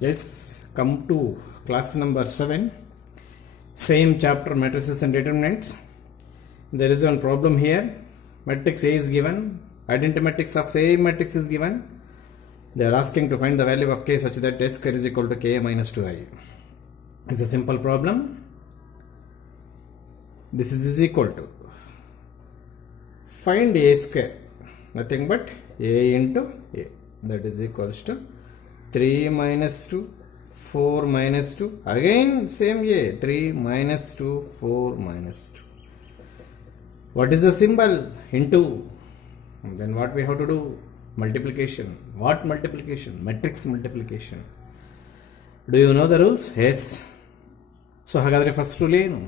Yes, come to class number 7, same chapter matrices and determinants. There is one problem here. Matrix A is given, identity matrix of same matrix is given. They are asking to find the value of k such that S square is equal to k minus 2i. It's a simple problem. This is equal to find A square, nothing but A into A, that is equals to 3 minus 2, 4 minus 2, again same A, 3 minus 2, 4 minus 2. What is the symbol? Into. Then what we have to do? Multiplication. What multiplication? Matrix multiplication. Do you know the rules? Yes. So hagadre first rule ಏನು?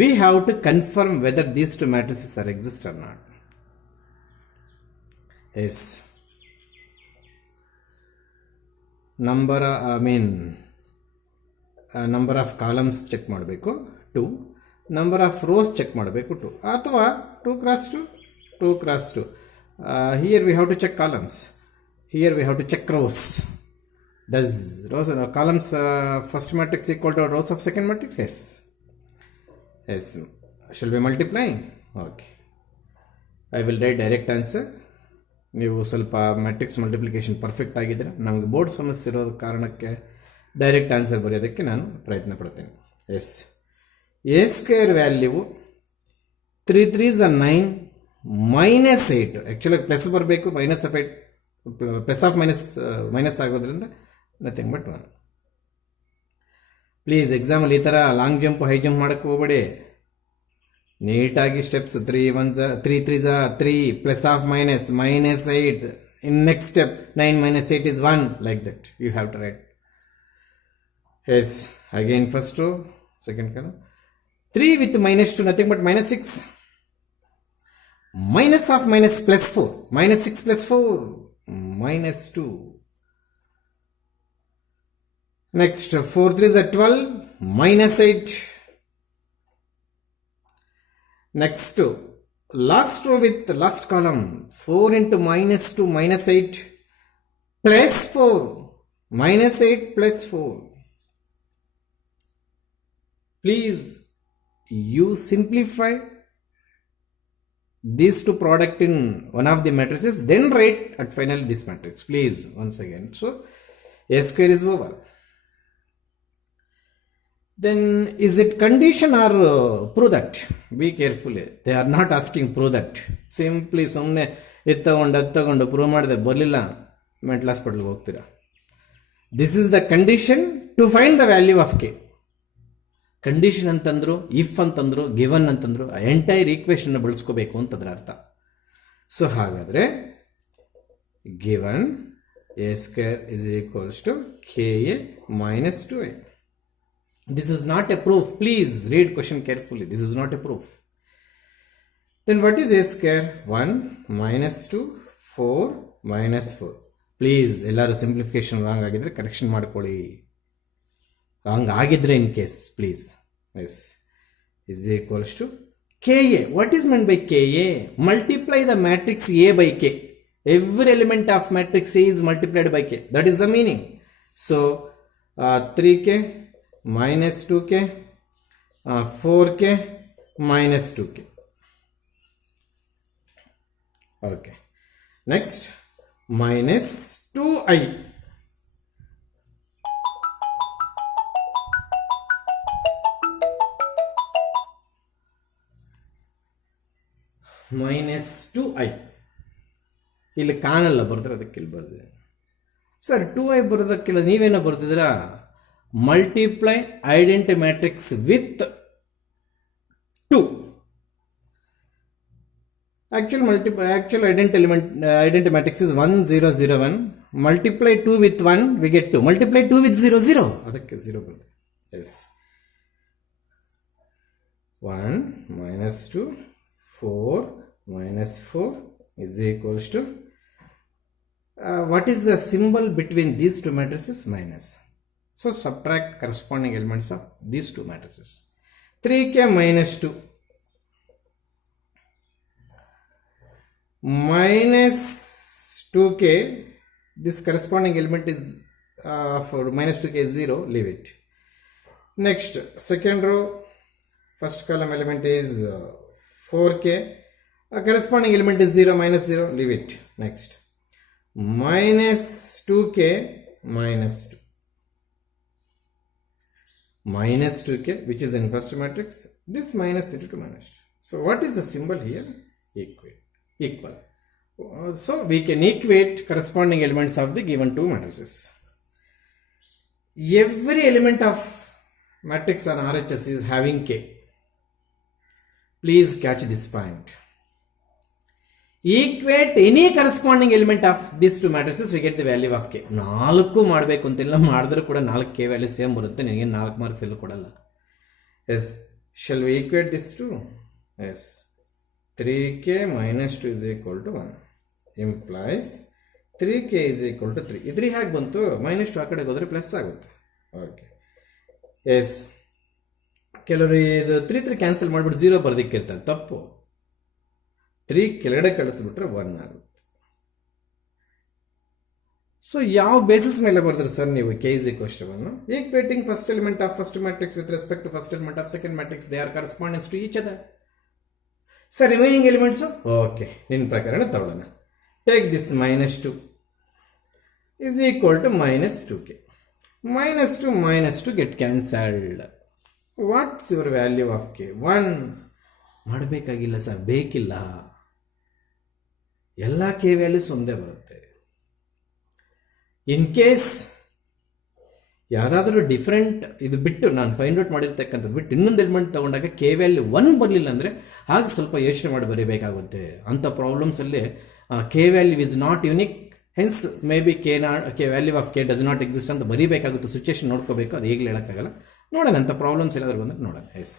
We have to confirm whether these two matrices are exist or not. Yes. Number of columns check ಮಾಡಬೇಕು 2, number of rows check ಮಾಡಬೇಕು 2, ಅಥವಾ 2 cross 2, 2 cross 2. Here we have to check columns, here we have to check rows. Does rows columns first matrix equal to rows of second matrix? Yes. Yes. Shall we multiply? Okay. I will write direct answer. ನೀವು ಸ್ವಲ್ಪ matrix multiplication perfect ಆಗಿದ್ದರೆ, ನಮಗೆ board ಸಮಸ್ಯೆ ಇರೋದ ಕಾರಣಕ್ಕೆ direct answer ಬರೆಯೋದಕ್ಕೆ ನಾನು ಪ್ರಯತ್ನ ಪಡ್ತೀನಿ. Yes, a square value 3 3s are 9 minus 8. Actually plus ಬರಬೇಕು, minus of 8 plus of minus ಆಗೋದ್ರಿಂದ ನಥಿಂಗ್ ಬಟ್ 1. ಪ್ಲೀಸ್ ಎಕ್ಸಾಮಲ್ಲಿ ಈ ಥರ ಲಾಂಗ್ ಜಂಪ್ ಹೈ ಜಂಪ್ ಮಾಡೋಕ್ಕೆ ಹೋಗ್ಬೇಡಿ. ನೀಟಾಗಿ steps 3 3s are 3 plus of minus 8. In next step 9 minus 8 is 1, like that you have to write. Yes, again first row, second column. 3 with minus 2, nothing but minus 6. Minus of minus plus 4, minus 6 plus 4, minus 2. Next, 4 3s are 12, minus 8. Next, last row with last column, 4 into minus 2, minus 8, plus 4, minus 8 plus 4. Please, you simplify these two product in one of the matrices, then write at final this matrix. Please, once again. So, A square is over. Then, is it condition or prove that? Be careful. They are not asking prove that. Simply, ಸುಮ್ಮನೆ ಎತ್ತಗೊಂಡು prove ಮಾಡಿದೆ ಬರಲಿಲ್ಲ, mental ಹಾಸ್ಪಿಟಲ್ಗೆ ಹೋಗ್ತೀರಾ. This is the condition to find the value of K. Condition ಅಂತಂದ್ರು, if ಅಂತಂದ್ರು, given ಅಂತಂದ್ರು, entire equation ಬಳಸ್ಕೋಬೇಕು ಅಂತದ್ರ ಅರ್ಥ. ಸೊ ಹಾಗಾದ್ರೆ given A square is equals to K A minus 2a. This is not a proof. Please read question carefully. This is not a proof. Then what is a square? 1 minus 2, 4 minus 4. Please, ಎಲ್ಲರೂ simplification wrong ಆಗಿದ್ರೆ correction ಮಾಡ್ಕೊಳ್ಳಿ. Wrong ಆಗಿದ್ರೆ in case please. Yes, is equals to K A. What is meant by K A? Multiply the matrix A by K. Every element of matrix A is multiplied by k. That is the meaning. So 3k minus 2k, 4k minus 2k. Okay. Next, minus 2i. Minus 2i. ಇಲ್ಲಿ ಕಾಣಲ್ಲ, ಬರ್ತಾರೆ ಅದಕ್ಕೆ ಇಲ್ಲಿ ಬರ್ದಿದೆ. Sir 2i ಬರೋದಕ್ಕಿಲ್ಲ, ನೀವೇನೋ ಬರ್ತಿದ್ದೀರಾ? Multiply identity matrix with 2. Actual identity matrix is 1 0 0 1. Multiply 2 with 1, we get 2. Multiply 2 with 0 0. ಅದಕ್ಕೆ 0 ಬರುತ್ತೆ. Yes. 1 minus 2, 4 minus 4 is equals to what is the symbol between these two matrices? Minus. So subtract corresponding elements of these two matrices. 3k minus 2 minus 2k, this corresponding element is for minus 2k is 0, leave it. Next, second row, first column element is 4k, corresponding element is 0, minus 0, leave it. Next, minus 2k, minus 2. Minus 2k, which is in first matrix, this minus into minus 2. So what is the symbol here? Equal. So we can equate corresponding elements of the given two matrices. Every element of matrix on RHS is having k. Please catch this point. Equate any corresponding element of these two matrices, we get the value of k. 4 ಮಾಡಬೇಕು ಅಂತಿಲ್ಲ, ಮಾಡಿದ್ರು ಕೂಡ 4k value same ಬರುತ್ತೆ, ನಿಮಗೆ 4 marks ಎಲ್ಲೂ ಕೊಡಲ್ಲ. Yes, shall we equate this two? Yes, 3k minus 2 is equal to 1 implies 3k is equal to 3. ಇದ್ರಿ ಹೇಗೆ ಬಂತು? ಮೈನಸ್ 2 ಆ ಕಡೆಗೆ ಹೋದರೆ ಪ್ಲಸ್ ಆಗುತ್ತೆ. ಓಕೆ, ಎಸ್, ಕೆಲವರು ಇದು 3 ಕ್ಯಾನ್ಸಲ್ ಮಾಡಿಬಿಟ್ಟು 0 ಬರ್ದಿಕ್ಕಿರ್ತಾರೆ, ತಪ್ಪು. 3 ಕೆಳಗಡೆ ಕಳಿಸ್ಬಿಟ್ರೆ 1 ಆಗುತ್ತೆ. ಸೊ ಯಾವ ಬೇಸಿಸ್ ಮೇಲೆ ಬರ್ತಾರೆ ಸರ್ ನೀವು k is equal to 1? Equating first element of first matrix with respect to first element of second matrix, they are corresponding to each other. Sir, remaining elements, okay, ನಿನ್ನ ಪ್ರಕಾರ ತಗೊಳ್ಳೋಣ. Take this minus 2 is equal to minus 2k. Minus 2 get cancelled. What's your value of k? 1. ಮಾಡಬೇಕಾಗಿಲ್ಲ sir, ಬೇಕಿಲ್ಲ, ಎಲ್ಲ K values ಒಂದೇ ಬರುತ್ತೆ. In case ಯಾವುದಾದ್ರೂ different ಇದು ಬಿಟ್ಟು ನಾನು ಫೈಂಡ್ ಔಟ್ ಮಾಡಿರ್ತಕ್ಕಂಥದ್ದು ಬಿಟ್ಟು ಇನ್ನೊಂದು ಎಲಿಮೆಂಟ್ ತಗೊಂಡಾಗ ಕೆ ವ್ಯಾಲ್ಯೂ 1 ಬರಲಿಲ್ಲ ಅಂದರೆ ಆಗ ಸ್ವಲ್ಪ ಯೋಚನೆ ಮಾಡಿ ಬರೀಬೇಕಾಗುತ್ತೆ. ಅಂಥ ಪ್ರಾಬ್ಲಮ್ಸಲ್ಲಿ K value is not unique, hence may be K value of K does not exist ಅಂತ ಬರೀಬೇಕಾಗುತ್ತೆ. ಸಿಚುಯೇಷನ್ ನೋಡ್ಕೋಬೇಕು, ಅದು ಈಗಲೇ ಹೇಳೋಕ್ಕಾಗಲ್ಲ. ನೋಡೋಣ, ಅಂಥ ಪ್ರಾಬ್ಲಮ್ಸ್ ಏನಾದರೂ ಬಂದರೆ ನೋಡೋಣ. Yes,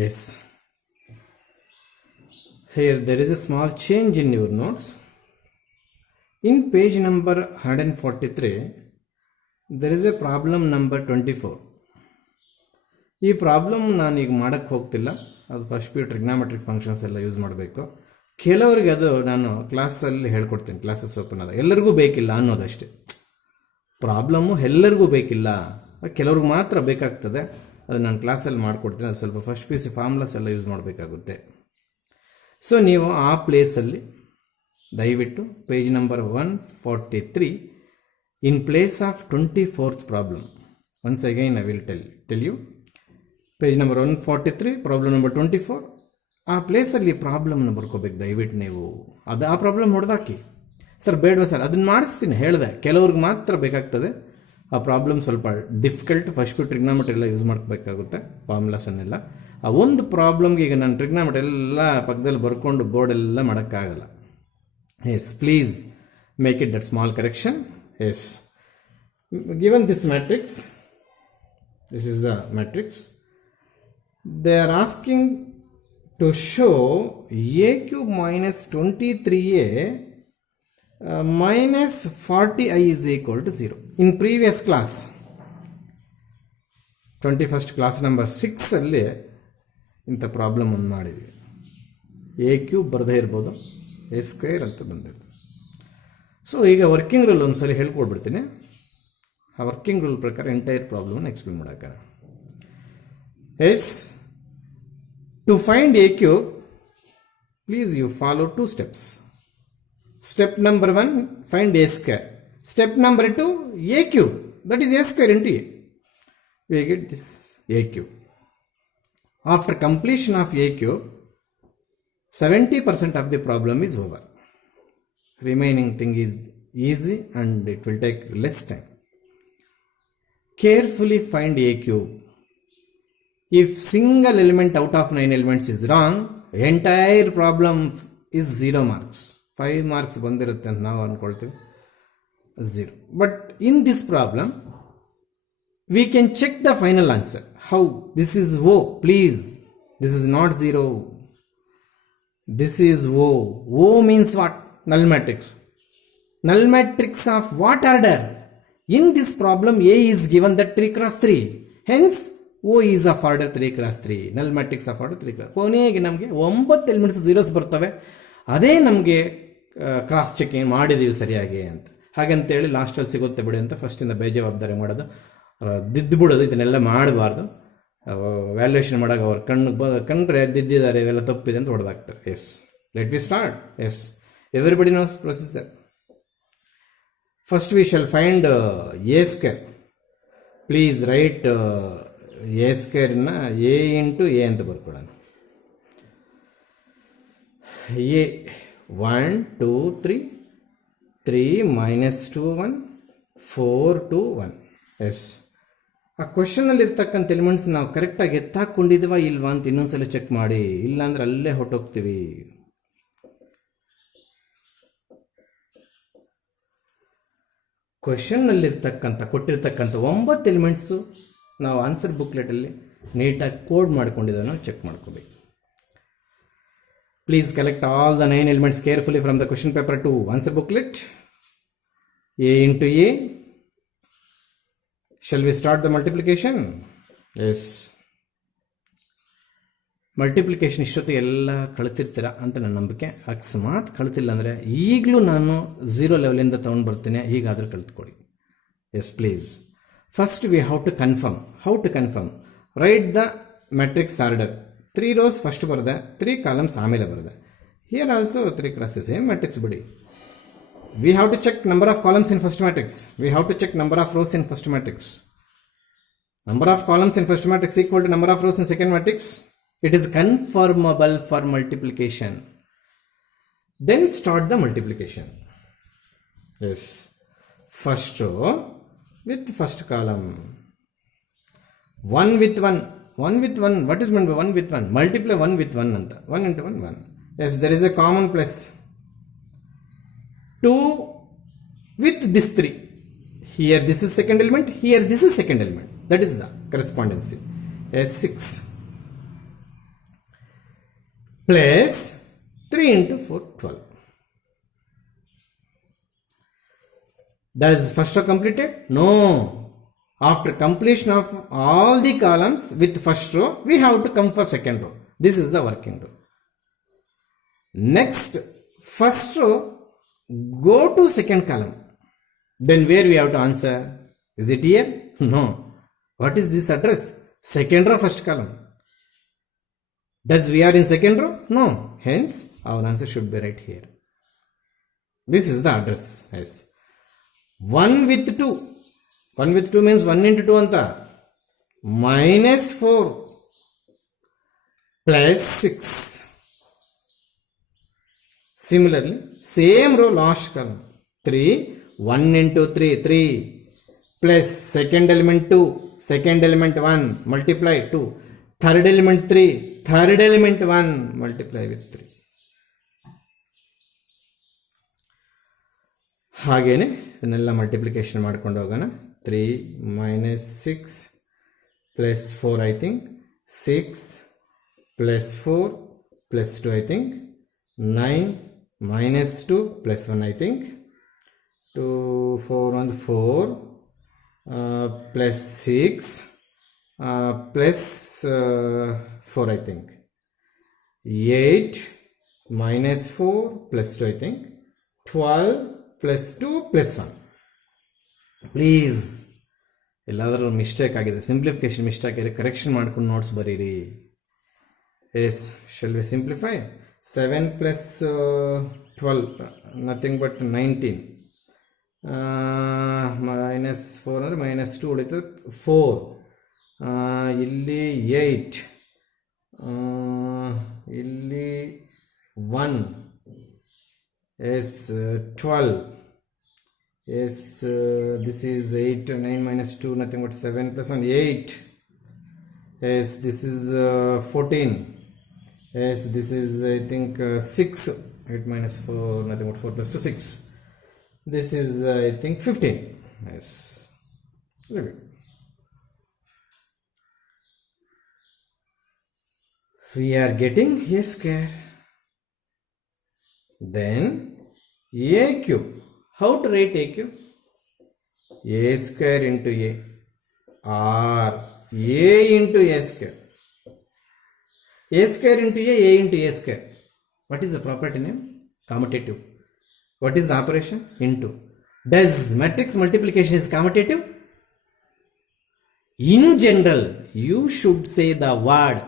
yes, here there is a small change in your notes. In page number 143 there is a problem number 24. ಈ ಪ್ರಾಬ್ಲಮ್ ನಾನು ಈಗ ಮಾಡೋಕ್ಕೆ ಹೋಗ್ತಿಲ್ಲ, ಅದು ಫಸ್ಟ್ ಪಿ ಟ್ರಿಗ್ನಾಮೆಟ್ರಿಕ್ ಫಂಕ್ಷನ್ಸ್ ಎಲ್ಲ ಯೂಸ್ ಮಾಡಬೇಕು. ಕೆಲವರಿಗೆ ಅದು ನಾನು ಕ್ಲಾಸಲ್ಲಿ ಹೇಳ್ಕೊಡ್ತೀನಿ, ಕ್ಲಾಸಸ್ ಓಪನ್ ಆದ. ಎಲ್ಲರಿಗೂ ಬೇಕಿಲ್ಲ ಅನ್ನೋದಷ್ಟೇ. ಪ್ರಾಬ್ಲಮ್ಮು ಎಲ್ಲರಿಗೂ ಬೇಕಿಲ್ಲ, ಕೆಲವ್ರಿಗೆ ಮಾತ್ರ ಬೇಕಾಗ್ತದೆ. ಅದು ನಾನು ಕ್ಲಾಸಲ್ಲಿ ಮಾಡಿಕೊಡ್ತೀನಿ. ಅದು ಸ್ವಲ್ಪ ಫಸ್ಟ್ ಪಿ ಸಿ ಫಾರ್ಮುಲಾಸ್ ಎಲ್ಲ ಯೂಸ್ ಮಾಡಬೇಕಾಗುತ್ತೆ. ಸೊ ನೀವು ಆ ಪ್ಲೇಸಲ್ಲಿ ದಯವಿಟ್ಟು page number 143 in place of 24th problem, once again I will tell you, page number 143 problem number 24, ಆ ಪ್ಲೇಸಲ್ಲಿ ಪ್ರಾಬ್ಲಮ್ನ ಬರ್ಕೋಬೇಕು ದಯವಿಟ್ಟು ನೀವು. ಅದು ಆ ಪ್ರಾಬ್ಲಮ್ ಹೊಡೆದಾಕಿ. ಸರ್ ಬೇಡವಾ ಸರ್, ಅದನ್ನು ಮಾಡಿಸ್ತೀನಿ ಹೇಳಿದೆ, ಕೆಲವ್ರಿಗೆ ಮಾತ್ರ ಬೇಕಾಗ್ತದೆ. ಆ ಪ್ರಾಬ್ಲಮ್ ಸ್ವಲ್ಪ ಡಿಫಿಕಲ್ಟ್, ಫಸ್ಟ್ ಟ್ರಿಗ್ನಾಮೆಟ್ರಿ ಎಲ್ಲ ಯೂಸ್ ಮಾಡಬೇಕಾಗುತ್ತೆ, ಫಾರ್ಮುಲಾಸನ್ನೆಲ್ಲ. ಆ ಒಂದು ಪ್ರಾಬ್ಲಮ್ಗೆ ಈಗ ನಾನು ಟ್ರಿಗ್ನಾಮೆಟ್ರಿ ಎಲ್ಲ ಪಕ್ಕದಲ್ಲಿ ಬರ್ಕೊಂಡು ಬೋರ್ಡೆಲ್ಲ ಮಾಡೋಕ್ಕಾಗಲ್ಲ. Yes, please make it that small correction. Yes, given this matrix, this is the matrix, they are asking to show a cube minus 23a minus 40i is equal to 0. In previous class 21st class number 6 ಅಲ್ಲಿ ಇಂಥ problem ಒಂದು ಮಾಡಿದ್ವಿ. A cube ಬರದೇ ಇರ್ಬೋದು, A square ಅಂತ ಬಂದಿದೆ. So ಈಗ working rule ಒಂದ್ಸಲಿ ಹೇಳ್ಕೊಡ್ಬಿಡ್ತೀನಿ. ಆ ವರ್ಕಿಂಗ್ ರೂಲ್ ಪ್ರಕಾರ ಎಂಟೈರ್ ಪ್ರಾಬ್ಲಮ್ನ ಎಕ್ಸ್ಪ್ಲೇನ್ ಮಾಡೋಕೆ. Yes, to find A cube please you follow 2 steps. Step number 1, find a square. Step number 2, a cube. That is a square into a. We get this a cube. After completion of a cube, 70% of the problem is over. Remaining thing is easy and it will take less time. Carefully find a cube. If single element out of 9 elements is wrong, entire problem is 0 marks. 5 marks ಬಂದಿರುತ್ತೆ ಅಂತ ನಾವು ಅಂದ್ಕೊಳ್ತೀವಿ, 0. But in this problem we can check the final answer. How? This is O, please, this is not 0. This is O. O means what? Null matrix. Null matrix of what order? In this problem A is given that 3 cross 3. Hence O is of order 3 cross 3. Null matrix of order 3 cross. ಕೊನೆಗೆ ನಮಗೆ 9 elements zeros ಬರ್ತವೆ. ಅದೇ ನಮಗೆ cross checking ಮಾಡಿದ್ದೀವಿ ಸರಿಯಾಗಿ ಅಂತ. ಹಾಗಂತೇಳಿ ಲಾಸ್ಟಲ್ಲಿ ಸಿಗುತ್ತೆ ಬಿಡಿ ಅಂತ ಫಸ್ಟಿಂದ ಬೇಜವಾಬ್ದಾರಿ ಮಾಡೋದು, ದಿದ್ದುಬಿಡೋದು, ಇದನ್ನೆಲ್ಲ ಮಾಡಬಾರ್ದು. ವ್ಯಾಲ್ಯೂಯೇಷನ್ ಮಾಡೋಕೆ ಅವ್ರು ಕಂಡ್ರೆ ದಿದ್ದಿದ್ದಾರೆ, ಇವೆಲ್ಲ ತಪ್ಪಿದೆ ಅಂತ ಹೊಡೆದಾಕ್ತಾರೆ. Yes, let we start. Yes, everybody knows procedure. First we shall find a square. Please write a ಸ್ಕ್ವೇರ್ನ ಎ ಇಂಟು ಎ ಅಂತ ಬರ್ಕೊಳ್ಳೋಣ. ಎ 1 2 3 3 -2 1 4 2 1. ಎಸ್, ಆ ಕ್ವಶನಲ್ಲಿ ಇರ್ತಕ್ಕಂಥ ಎಲಿಮೆಂಟ್ಸ್ ನಾವು ಕರೆಕ್ಟಾಗಿ ಎತ್ತಾಕೊಂಡಿದ್ದೀವಾ ಇಲ್ವಾ ಅಂತ ಇನ್ನೊಂದ್ಸಲ ಚೆಕ್ ಮಾಡಿ, ಇಲ್ಲಾಂದ್ರೆ ಅಲ್ಲೇ ಹೊಟ್ಟೋಗ್ತೀವಿ. ಕ್ವಶನ್ನಲ್ಲಿರ್ತಕ್ಕಂಥ ಕೊಟ್ಟಿರ್ತಕ್ಕಂಥ 9 ಎಲಿಮೆಂಟ್ಸು ನಾವು ಆನ್ಸರ್ ಬುಕ್ಲೆಟಲ್ಲಿ ನೀಟಾಗಿ ಕೋಡ್ ಮಾಡ್ಕೊಂಡಿದ್ದಾನೋ ಚೆಕ್ ಮಾಡ್ಕೋಬೇಕು. Please collect all the 9 elements carefully from the question paper to answer booklet. A into A. Shall we start the multiplication? Yes. Multiplication ಇಷ್ಟೊತ್ತಿಗೆ ಎಲ್ಲ ಕಳಿತಿರ್ತೀರ ಅಂತ ನನ್ನ ನಂಬಿಕೆ. ಅಕಸ್ಮಾತ್ ಕಳಿತಿಲ್ಲ ಅಂದರೆ ಈಗಲೂ ನಾನು 0 ಲೆವೆಲಿಂದ ತೊಗೊಂಡು ಬರ್ತೀನಿ, ಹೀಗಾದರೂ ಕಲಿತ್ಕೊಳ್ಳಿ. Yes please. First we how to confirm. How to confirm? Write the matrix order. 3 rows first ಬರೆದೆ, 3 columns ಆಮೇಲೆ ಬರೆದೆ. Here also 3 crosses, same matrix ಬಿಡಿ. We have to check number of columns in first matrix. We have to check number of rows in first matrix. Number of columns in first matrix equal to number of rows in second matrix. It is conformable for multiplication. Then start the multiplication. Yes. First row with first column. 1 with 1. 1 with 1. What is meant by 1 with 1? Multiply 1 with 1. Anta. 1 into 1, 1. Yes, there is a common plus. 2 with this 3. Here this is second element. Here this is second element. That is the correspondency. Yes, 6. Plus 3 into 4, 12. Does first row completed? No. After completion of all the columns with first row, we have to come for second row. This is the working row. Next, first row, go to second column. Then where we have to answer? Is it here? No. What is this address? Second row, first column. Does we are in second row? No. Hence, our answer should be right here. This is the address. Yes. 1 with 2. 1 with 2 means 1 into 2 anta. Minus 4 plus 6. Similarly, same row, last column. 3. 1 into 3. 3 plus second element 2. Second element 1. Multiply 2. Third element 3. Third element 1. Multiply with 3. ಹಾಗೇನೆ ಇದನ್ನೆಲ್ಲ multiplication ಮಾಡ್ಕೊಂಡು ಹೋಗೋಣ. 3 minus 6 plus 4 I think. 6 plus 4 plus 2 I think. 9 minus 2 plus 1 I think. 2 4 1 4 plus 6 plus 4 I think. 8 minus 4 plus 2 I think. 12 plus 2 plus 1. Please ಎಲ್ಲಾದರೂ mistake ಆಗಿದೆ, simplification mistake ಆಗಿದೆ, correction ಮಾಡ್ಕೊಂಡು notes ಬರೀರಿ. Yes, shall we simplify? 7 plus 12 nothing but 19. -4 ಅಂದರೆ -2 ಉಳಿತದೆ. 4 ಇಲ್ಲಿ 8 ಇಲ್ಲಿ 1. Yes, 12. Yes, this is 8. 9 minus 2, nothing but 7 plus 1, 8. Yes, this is 14. Yes, this is I think 6. 8 minus 4, nothing but 4 plus 2, 6. This is I think 15. Yes. Very good. We are getting a square. Then a cube. How to write a cube? A square into a, or a into a square. A square into a into a square. What is the property name? Commutative. What is the operation? Into. Does matrix multiplication is commutative? In general, you should say the word.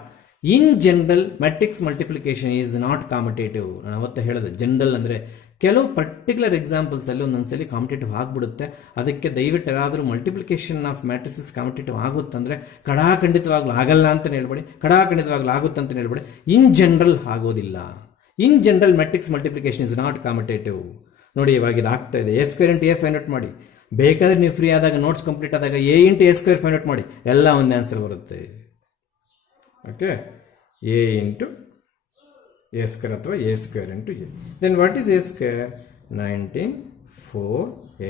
In general, matrix multiplication is not commutative. ನಾನು ಅವತ್ತು ಹೇಳಿದೆ general ಅಂದರೆ ಕೆಲವು particular ಎಕ್ಸಾಂಪಲ್ಸಲ್ಲಿ ಒಂದೊಂದ್ಸಲಿ competitive ಆಗಿಬಿಡುತ್ತೆ. ಅದಕ್ಕೆ ದಯವಿಟ್ಟು ಯಾರಾದರೂ multiplication of matrices competitive ಆಗುತ್ತಂದರೆ ಖಂಡಿತವಾಗ್ಲೂ ಆಗಲ್ಲ ಅಂತ ಹೇಳ್ಬೇಡಿ, ಖಂಡಿತವಾಗ್ಲೂ ಆಗುತ್ತೆ ಅಂತ ಹೇಳ್ಬೇಡಿ. ಇನ್ ಜನರಲ್ ಆಗೋದಿಲ್ಲ. In general matrix multiplication is not competitive. ನೋಡಿ, ಇವಾಗ ಇದು ಆಗ್ತಾ ಇದೆ. A square into A find out ಮಾಡಿ. ಬೇಕಾದ್ರೆ ನೀವು ಫ್ರೀ ಆದಾಗ, ನೋಟ್ಸ್ ಕಂಪ್ಲೀಟ್ ಆದಾಗ A into A square find out ಮಾಡಿ, ಎಲ್ಲ ಒಂದೇ ಆನ್ಸರ್ ಬರುತ್ತೆ. Okay, A into A square ಅಥವಾ A square into A. Then what is A square? 19, 4,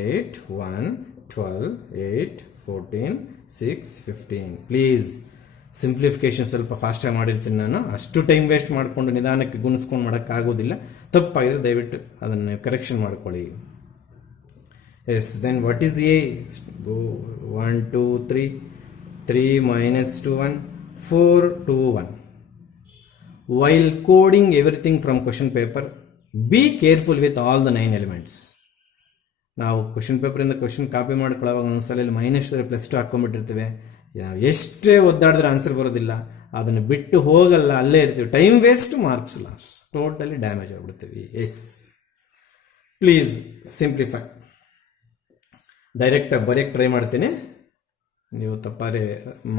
8, 1, 12, 8, 14, 6, 15. Please simplification ಸ್ವಲ್ಪ ಫಾಸ್ಟಾಗಿ ಮಾಡಿರ್ತೀನಿ ನಾನು. ಅಷ್ಟು ಟೈಮ್ ವೇಸ್ಟ್ ಮಾಡಿಕೊಂಡು ನಿಧಾನಕ್ಕೆ ಗುಣಿಸ್ಕೊಂಡು ಮಾಡೋಕ್ಕಾಗೋದಿಲ್ಲ. ತಪ್ಪಾಗಿದ್ರೆ ದಯವಿಟ್ಟು ಅದನ್ನು ಕರೆಕ್ಷನ್ ಮಾಡ್ಕೊಳ್ಳಿ. Yes, then what is A? 1, 2, 3, 3 minus 2, 1, 4, 2, 1. While coding everything from question paper, be careful with all the 9 elements. ನಾವು ಕ್ವಶನ್ ಪೇಪರಿಂದ ಕ್ವಶನ್ ಕಾಪಿ ಮಾಡ್ಕೊಳ್ಳೋವಾಗ ಒಂದೊಂದ್ಸಲ -2 +2 ಹಾಕ್ಕೊಂಡ್ಬಿಟ್ಟಿರ್ತೀವಿ. ನಾವು ಎಷ್ಟೇ ಒದ್ದಾಡಿದ್ರೆ ಆನ್ಸರ್ ಬರೋದಿಲ್ಲ. ಅದನ್ನು ಬಿಟ್ಟು ಹೋಗಲ್ಲ, ಅಲ್ಲೇ ಇರ್ತೀವಿ. Time waste, marks loss, totally damage ಆಗಿಬಿಡ್ತೀವಿ. Yes, please simplify. ಡೈರೆಕ್ಟಾಗಿ ಬರೆಯೋಕ್ಕೆ ಟ್ರೈ ಮಾಡ್ತೀನಿ. ನೀವು ತಪ್ಪಾರೆ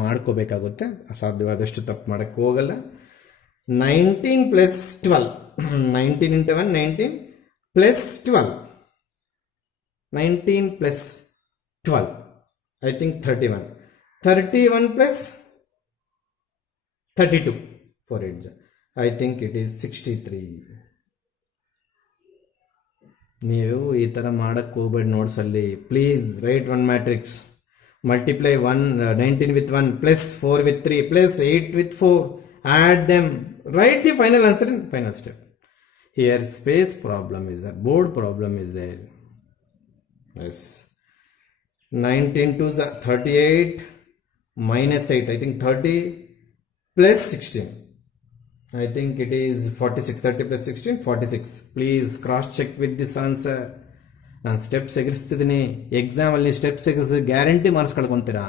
ಮಾಡ್ಕೋಬೇಕಾಗುತ್ತೆ. ಅಸಾಧ್ಯವಾದಷ್ಟು ತಪ್ಪು ಮಾಡೋಕ್ಕೆ ಹೋಗಲ್ಲ. 19 plus 12. 19 into 1, 19 plus 12. 19 plus 12. I think 31. 31 plus 32. For it, I think it is 63. ನೀವು ಈ ಥರ ಮಾಡೋಕ್ಕೆ ಹೋಗ್ಬೇಡಿ ನೋಟ್ಸಲ್ಲಿ. Please write one matrix. Multiply 19 with 1 plus 4 with 3 plus 8 with 4. Add them. Write the final answer in final step. Here space problem is there, board problem is there. Yes, 19 to 38 minus 8. I think 30 plus 16. I think it is 46. 30 plus 16, 46. Please cross check with this answer. ನಾನು steps ಎಗರಿಸ್ತಿದ್ದೀನಿ. ಎಕ್ಸಾಮಲ್ಲಿ steps ಎಗರಿಸಿದ್ರೆ guarantee marks ಕಳ್ಕೊತೀರಾ.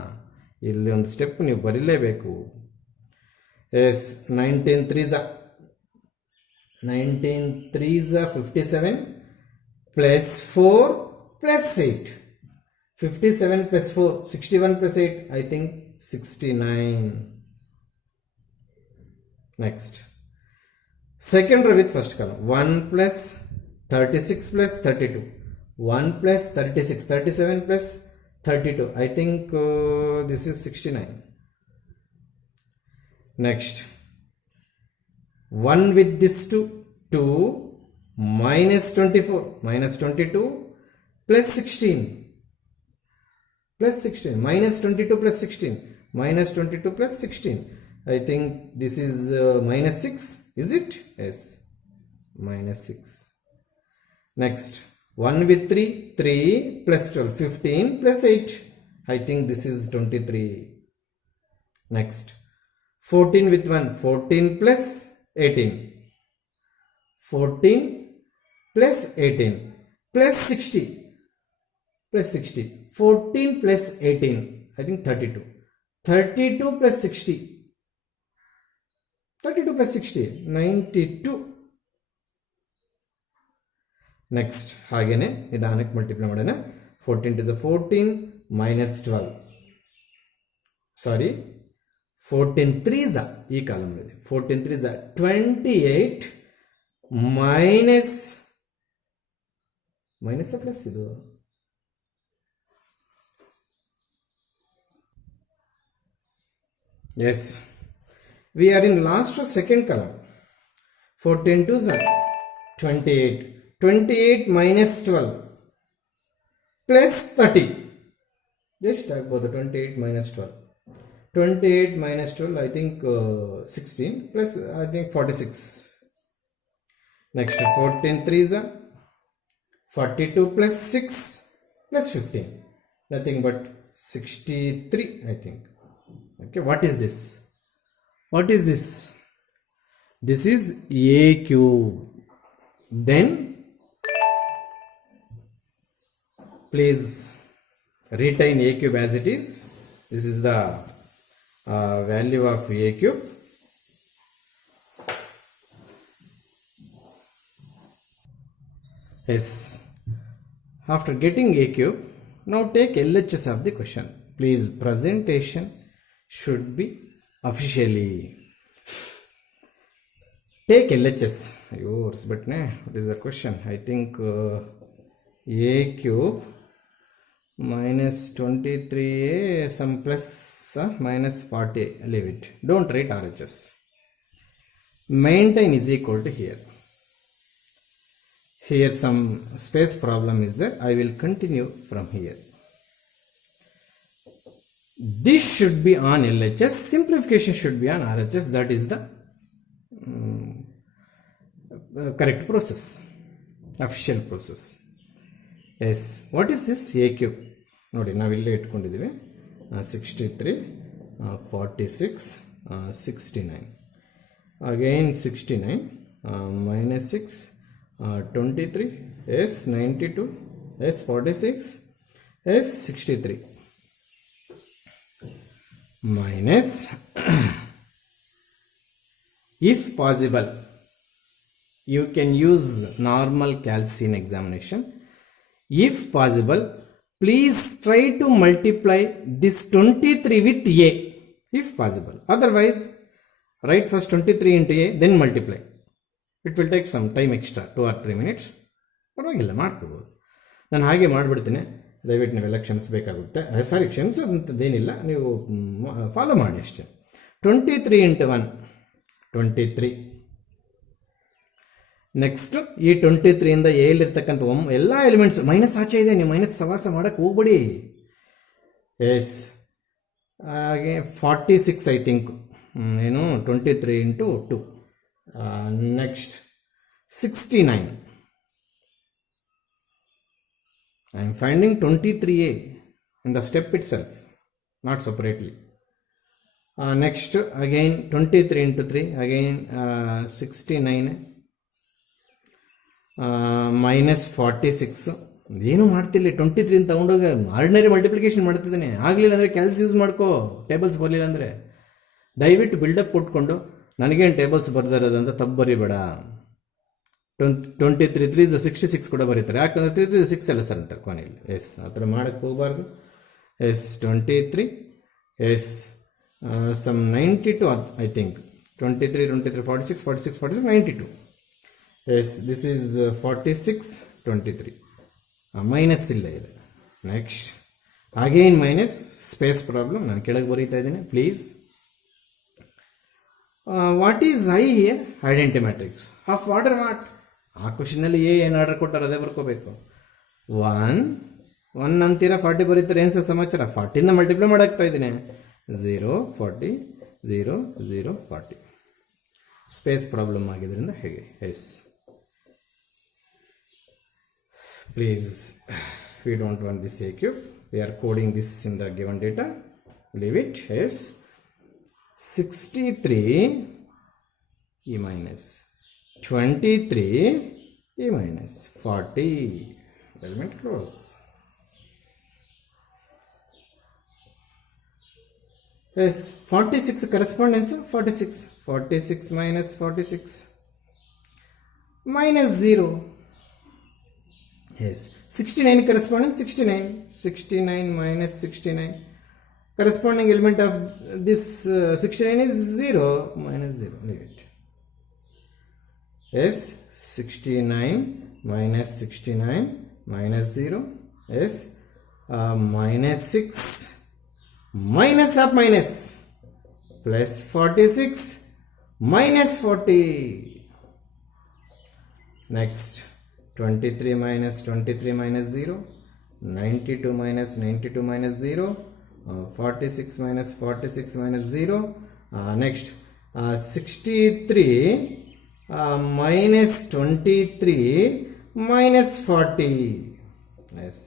ಇಲ್ಲಿ ಒಂದು step ನೀವು ಬರೀಲೇಬೇಕು. Yes, 19 3s 57 plus 4 plus 8. 57 plus 4, 61 plus 8, I think 69. Next, second row with first column. 1 plus 36 plus 32. 1 plus 36, 37 plus 32. I think this is 69. Next, 1 with this 2 minus 24 minus 22 plus 16 plus 16 minus 22 plus 16 minus 22 plus 16. I think this is minus 6. Is it? Yes, minus 6. Next, 1 with 3 plus 12, 15 plus 8. I think this is 23. Next, 14 with 1, 14 plus 18. 14 plus 18 plus 60 plus 60. 14 plus 18, I think 32. 32 plus 60. 32 plus 60, 92. Next, ಹಾಗೇನೆ ನಿಧಾನಕ್ಕೆ multiply ಮಾಡೋಣ. 14 to the 14 minus 12. Sorry, 14 3s ಈ column ಇದೆ. 14 3s 28 minus plus ಇದು yes, we are in last or second column. 14 2s 28. 28 minus 12 plus 30. Just ಆಗ್ಬೋದು 28 minus 12. 28 minus 12, I think 16 plus I think 46. Next, 14 3s 42 plus 6 plus 15. Nothing but 63, I think. Okay, what is this? What is this? This is a cube. Then Please retain a cube as it is. This is the value of a cube. Yes. After getting a cube, now take LHS of the question. Please, presentation should be officially. Take LHS. Yours, but what is the question? I think a cube minus 23a, some plus minus 40. Leave it. Don't write RHS. Maintain is equal to here. Here some space problem is there. I will continue from here. This should be on LHS. Simplification should be on RHS. That is the correct process. Official process. Yes. What is this? A cube. ನೋಡಿ ನಾವಿಲ್ಲೇ ಇಟ್ಕೊಂಡಿದ್ದೀವಿ 63 46 69 again 69 minus 6 23 yes 92 yes 46 yes 63 minus if possible you can use normal calc in examination. If possible, please try to multiply this 23 with a if possible. Otherwise, write first 23 into a, then multiply. It will take some time extra, 2 or 3 minutes. ಪರವಾಗಿಲ್ಲ ಮಾಡ್ಕೋಬೋದು. ನಾನು ಹಾಗೆ ಮಾಡಿಬಿಡ್ತೀನಿ, ದಯವಿಟ್ಟು ನೀವೆಲ್ಲ ಕ್ಷಮಿಸಬೇಕಾಗುತ್ತೆ. ಸಾರಿ, ಕ್ಷಮಿಸೋದಂಥದ್ದೇನಿಲ್ಲ, ನೀವು follow ಮಾಡಿ ಅಷ್ಟೇ. 23 into 1 23. ನೆಕ್ಸ್ಟ್ ಈ 23 ಇಂದ ಎಲ್ಲಿರ್ತಕ್ಕಂಥ ಎಲ್ಲ ಎಲಿಮೆಂಟ್ಸ್ ಮೈನಸ್ ಆಚೆ ಇದೆ, ನೀವು ಮೈನಸ್ ಸವಾಸ ಮಾಡಕ್ಕೆ ಹೋಗ್ಬೇಡಿ. ಎಸ್ ಹಾಗೆ 46 ಐ ಥಿಂಕ್, ಏನು 23 into 2. Next 69. I am finding 23a in the step itself, not separately. Next again 23 into 3, again 69 minus 46. ಏನು ಮಾಡ್ತಿಲ್ಲ, 23 ತಗೊಂಡೋಗ ಆರ್ಡಿನರಿ ಮಲ್ಟಿಪ್ಲಿಕೇಶನ್ ಮಾಡ್ತಿದ್ದಾನೆ. ಆಗಲಿಲ್ಲ ಅಂದರೆ ಕ್ಯಾಲ್ಸ್ ಯೂಸ್ ಮಾಡ್ಕೋ, ಟೇಬಲ್ಸ್ ಬರಲಿಲ್ಲ ಅಂದರೆ. ದಯವಿಟ್ಟು ಬಿಲ್ಡಪ್ ಕೊಟ್ಕೊಂಡು ನನಗೇನು ಟೇಬಲ್ಸ್ ಬರ್ದಿರೋದಂತ ತಪ್ಪು ಬರೀಬೇಡ. 23 3 is 66 ಕೂಡ ಬರೀತಾರೆ, ಯಾಕಂದರೆ 3 3 6 ಎಲ್ಲ ಸರ್ ಅಂತಾರೆ ಕೊನೆಯಲ್ಲಿ. ಎಸ್, ಆ ಥರ ಮಾಡೋಕ್ಕೆ ಹೋಗಬಾರ್ದು. Yes 23 yes sum 92 I think, 23 23 46 46 46 92. Yes this is 46 23. Minus ಇಲ್ಲ ಇದೆ. Next again minus, space problem, ನಾನು ಕೆಳಗೆ ಬರೀತಾ ಇದ್ದೀನಿ please. What is I here? Identity matrix of order what? ಆ ಕ್ವಶನಲ್ಲಿ ಏನು ಆರ್ಡರ್ ಕೊಟ್ಟಾರೆ ಅದೇ ಬರ್ಕೋಬೇಕು. 1 ಅಂತೀರ, 40 ಬರೀತಾರೆ, ಏನು ಸರ್ ಸಮಾಚಾರ? 40ಇಂದ ಮಲ್ಟಿಪ್ಲೈ ಮಾಡಾಕ್ತಾ ಇದ್ದೀನಿ. 0 40 0 0 40. ಸ್ಪೇಸ್ ಪ್ರಾಬ್ಲಮ್ ಆಗಿದ್ದರಿಂದ ಹೇಗೆ? Yes please, we don't want this a cube. We are coding this in the given data. Leave it. Yes, 63 e minus 23 e minus 40. Element close. Yes, 46 correspondence. 46 minus 46 minus 0. Yes, 69 corresponding 69 minus 69. Corresponding element of this 69 is 0 minus 0. Leave it. Yes, 69 minus 69 minus 0. Yes, minus 6 minus of minus plus 46 minus 40. Next 23 minus 23 minus 0, 92 minus 92 minus 0, 46 minus 46 minus 0. Next 63 minus 23 minus 40. Yes.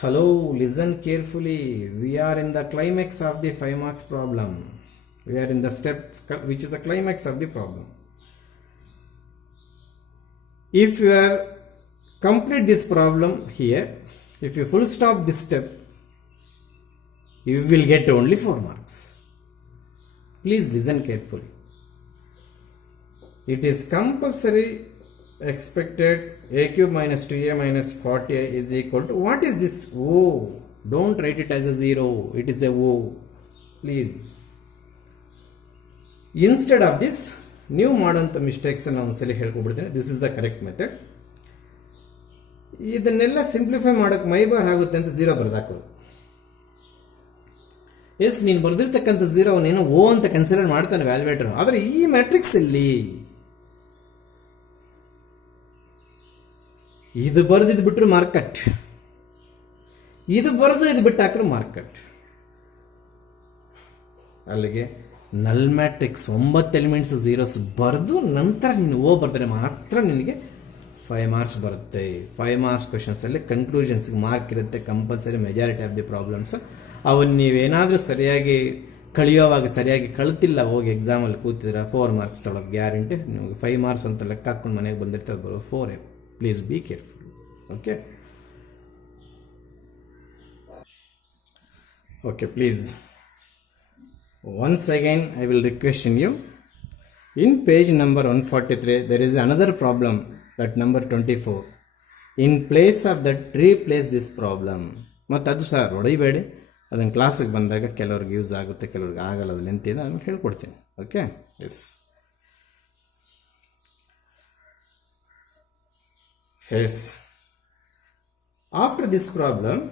Hello, listen carefully. We are in the climax of the 5 marks problem. We are in the step which is the climax of the problem. If you are complete this problem here, if you full stop this step, you will get only 4 marks. Please listen carefully. It is compulsory expected a cube minus 2a minus 40 is equal to, what is this O? Don't write it as a 0, it is a O. Please. Instead of this, ನೀವು ಮಾಡೋಂಥ ಮಿಸ್ಟೇಕ್ಸನ್ನು ಒಂದ್ಸಲಿ ಹೇಳ್ಕೊಬಿಡ್ತೀನಿ. This is the correct method. ಇದನ್ನೆಲ್ಲ simplify ಮಾಡೋಕ್ಕೆ ಮೈಬಾರ್ ಆಗುತ್ತೆ ಅಂತ 0 ಬರೆದಾಕೋದು. ಎಸ್, ನೀನು ಬರೆದಿರ್ತಕ್ಕಂಥ 0 ಅವನೇನು ಓ ಅಂತ ಕನ್ಸಿಡರ್ ಮಾಡ್ತಾನೆ ವ್ಯಾಲ್ಯುವೇಟರ್. ಆದರೆ ಈ ಮ್ಯಾಟ್ರಿಕ್ಸ್ ಅಲ್ಲಿ ಇದು ಬರೆದಿದ್ದು ಬಿಟ್ಟರು ಮಾರ್ಕೆಟ್, ಇದು ಬರೆದು ಇದು ಬಿಟ್ಟು ಹಾಕಿದ್ರು ಮಾರ್ಕೆಟ್. ಅಲ್ಲಿಗೆ ನಲ್ ಮ್ಯಾಟ್ರಿಕ್ಸ್ 9 ಎಲಿಮೆಂಟ್ಸ್ ಝೀರೋಸ್ ಬರೆದು ನಂತರ ನೀನು ಓ ಬರೆದ್ರೆ ಮಾತ್ರ ನಿನಗೆ 5 ಮಾರ್ಕ್ಸ್ ಬರುತ್ತೆ. 5 ಮಾರ್ಕ್ಸ್ ಕ್ವಶನ್ಸಲ್ಲಿ ಕನ್ಕ್ಲೂಷನ್ಸ್ಗೆ ಮಾರ್ಕ್ ಇರುತ್ತೆ compulsory. Majority of the problems ಅವನ್ನ ನೀವೇನಾದರೂ ಸರಿಯಾಗಿ ಕಳಿಯೋವಾಗ ಸರಿಯಾಗಿ ಕಳ್ತಿಲ್ಲ, ಹೋಗಿ ಎಕ್ಸಾಮಲ್ಲಿ ಕೂತಿದ್ರೆ 4 ಮಾರ್ಕ್ಸ್ ತೊಗೊಳೋದು ಗ್ಯಾರಂಟಿ. ನಿಮಗೆ 5 ಮಾರ್ಕ್ಸ್ ಅಂತ ಲೆಕ್ಕ ಹಾಕೊಂಡು ಮನೆಗೆ ಬಂದಿರ್ತದೆ, ಬರೋ 4. Please be careful. Okay okay, please once again I will requestion you, in page number 143 there is another problem, that number 24. In place of that, replace this problem. ಮತ್ತು ಅದು ಸರ್ ಹೊಡೆಯಬೇಡಿ, ಅದನ್ನು ಕ್ಲಾಸಿಗೆ ಬಂದಾಗ ಕೆಲವ್ರಿಗೆ ಯೂಸ್ ಆಗುತ್ತೆ, ಕೆಲವ್ರಿಗೆ ಆಗಲ್ಲ. ಅದು ಲೆಂತ್ ಇದೆ, ನಾನು ಹೇಳ್ಕೊಡ್ತೀನಿ. Okay, yes yes. After this problem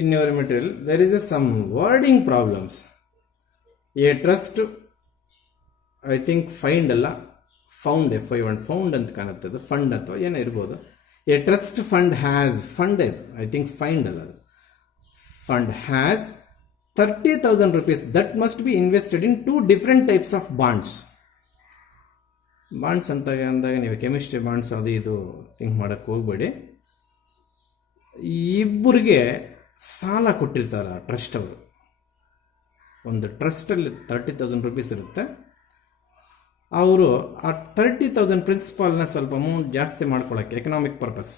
in your material there is some wording problems. A trust, I think find ಅಲ್ಲ, ಫೌಂಡ್, FI1 ಫೌಂಡ್ ಅಂತ ಕಾಣುತ್ತೆ, ಅದು ಫಂಡ್ ಅಥವಾ ಏನೋ ಇರ್ಬೋದು. A trust fund has, fund ಇದು ಐ ಥಿಂಕ್ ಫೈಂಡ್ ಅಲ್ಲ, ಅದು fund has 30,000 rupees that must be invested in 2 different types of bonds. Bonds ಅಂತ ಅಂದಾಗ ನೀವು ಕೆಮಿಸ್ಟ್ರಿ ಬಾಂಡ್ಸ್ ಅದು ಇದು ಥಿಂಕ್ ಮಾಡೋಕ್ಕೆ ಹೋಗ್ಬೇಡಿ. ಇಬ್ಬರಿಗೆ ಸಾಲ ಕೊಟ್ಟಿರ್ತಾರೆ ಟ್ರಸ್ಟ್ ಅವರು. ಒಂದು ಟ್ರಸ್ಟಲ್ಲಿ 30,000 rupees ಇರುತ್ತೆ. ಅವರು ಆ 30,000 ಪ್ರಿನ್ಸಿಪಾಲ್ನ ಸ್ವಲ್ಪ ಅಮೌಂಟ್ ಜಾಸ್ತಿ ಮಾಡ್ಕೊಳ್ಳೋಕ್ಕೆ ಎಕನಾಮಿಕ್ ಪರ್ಪಸ್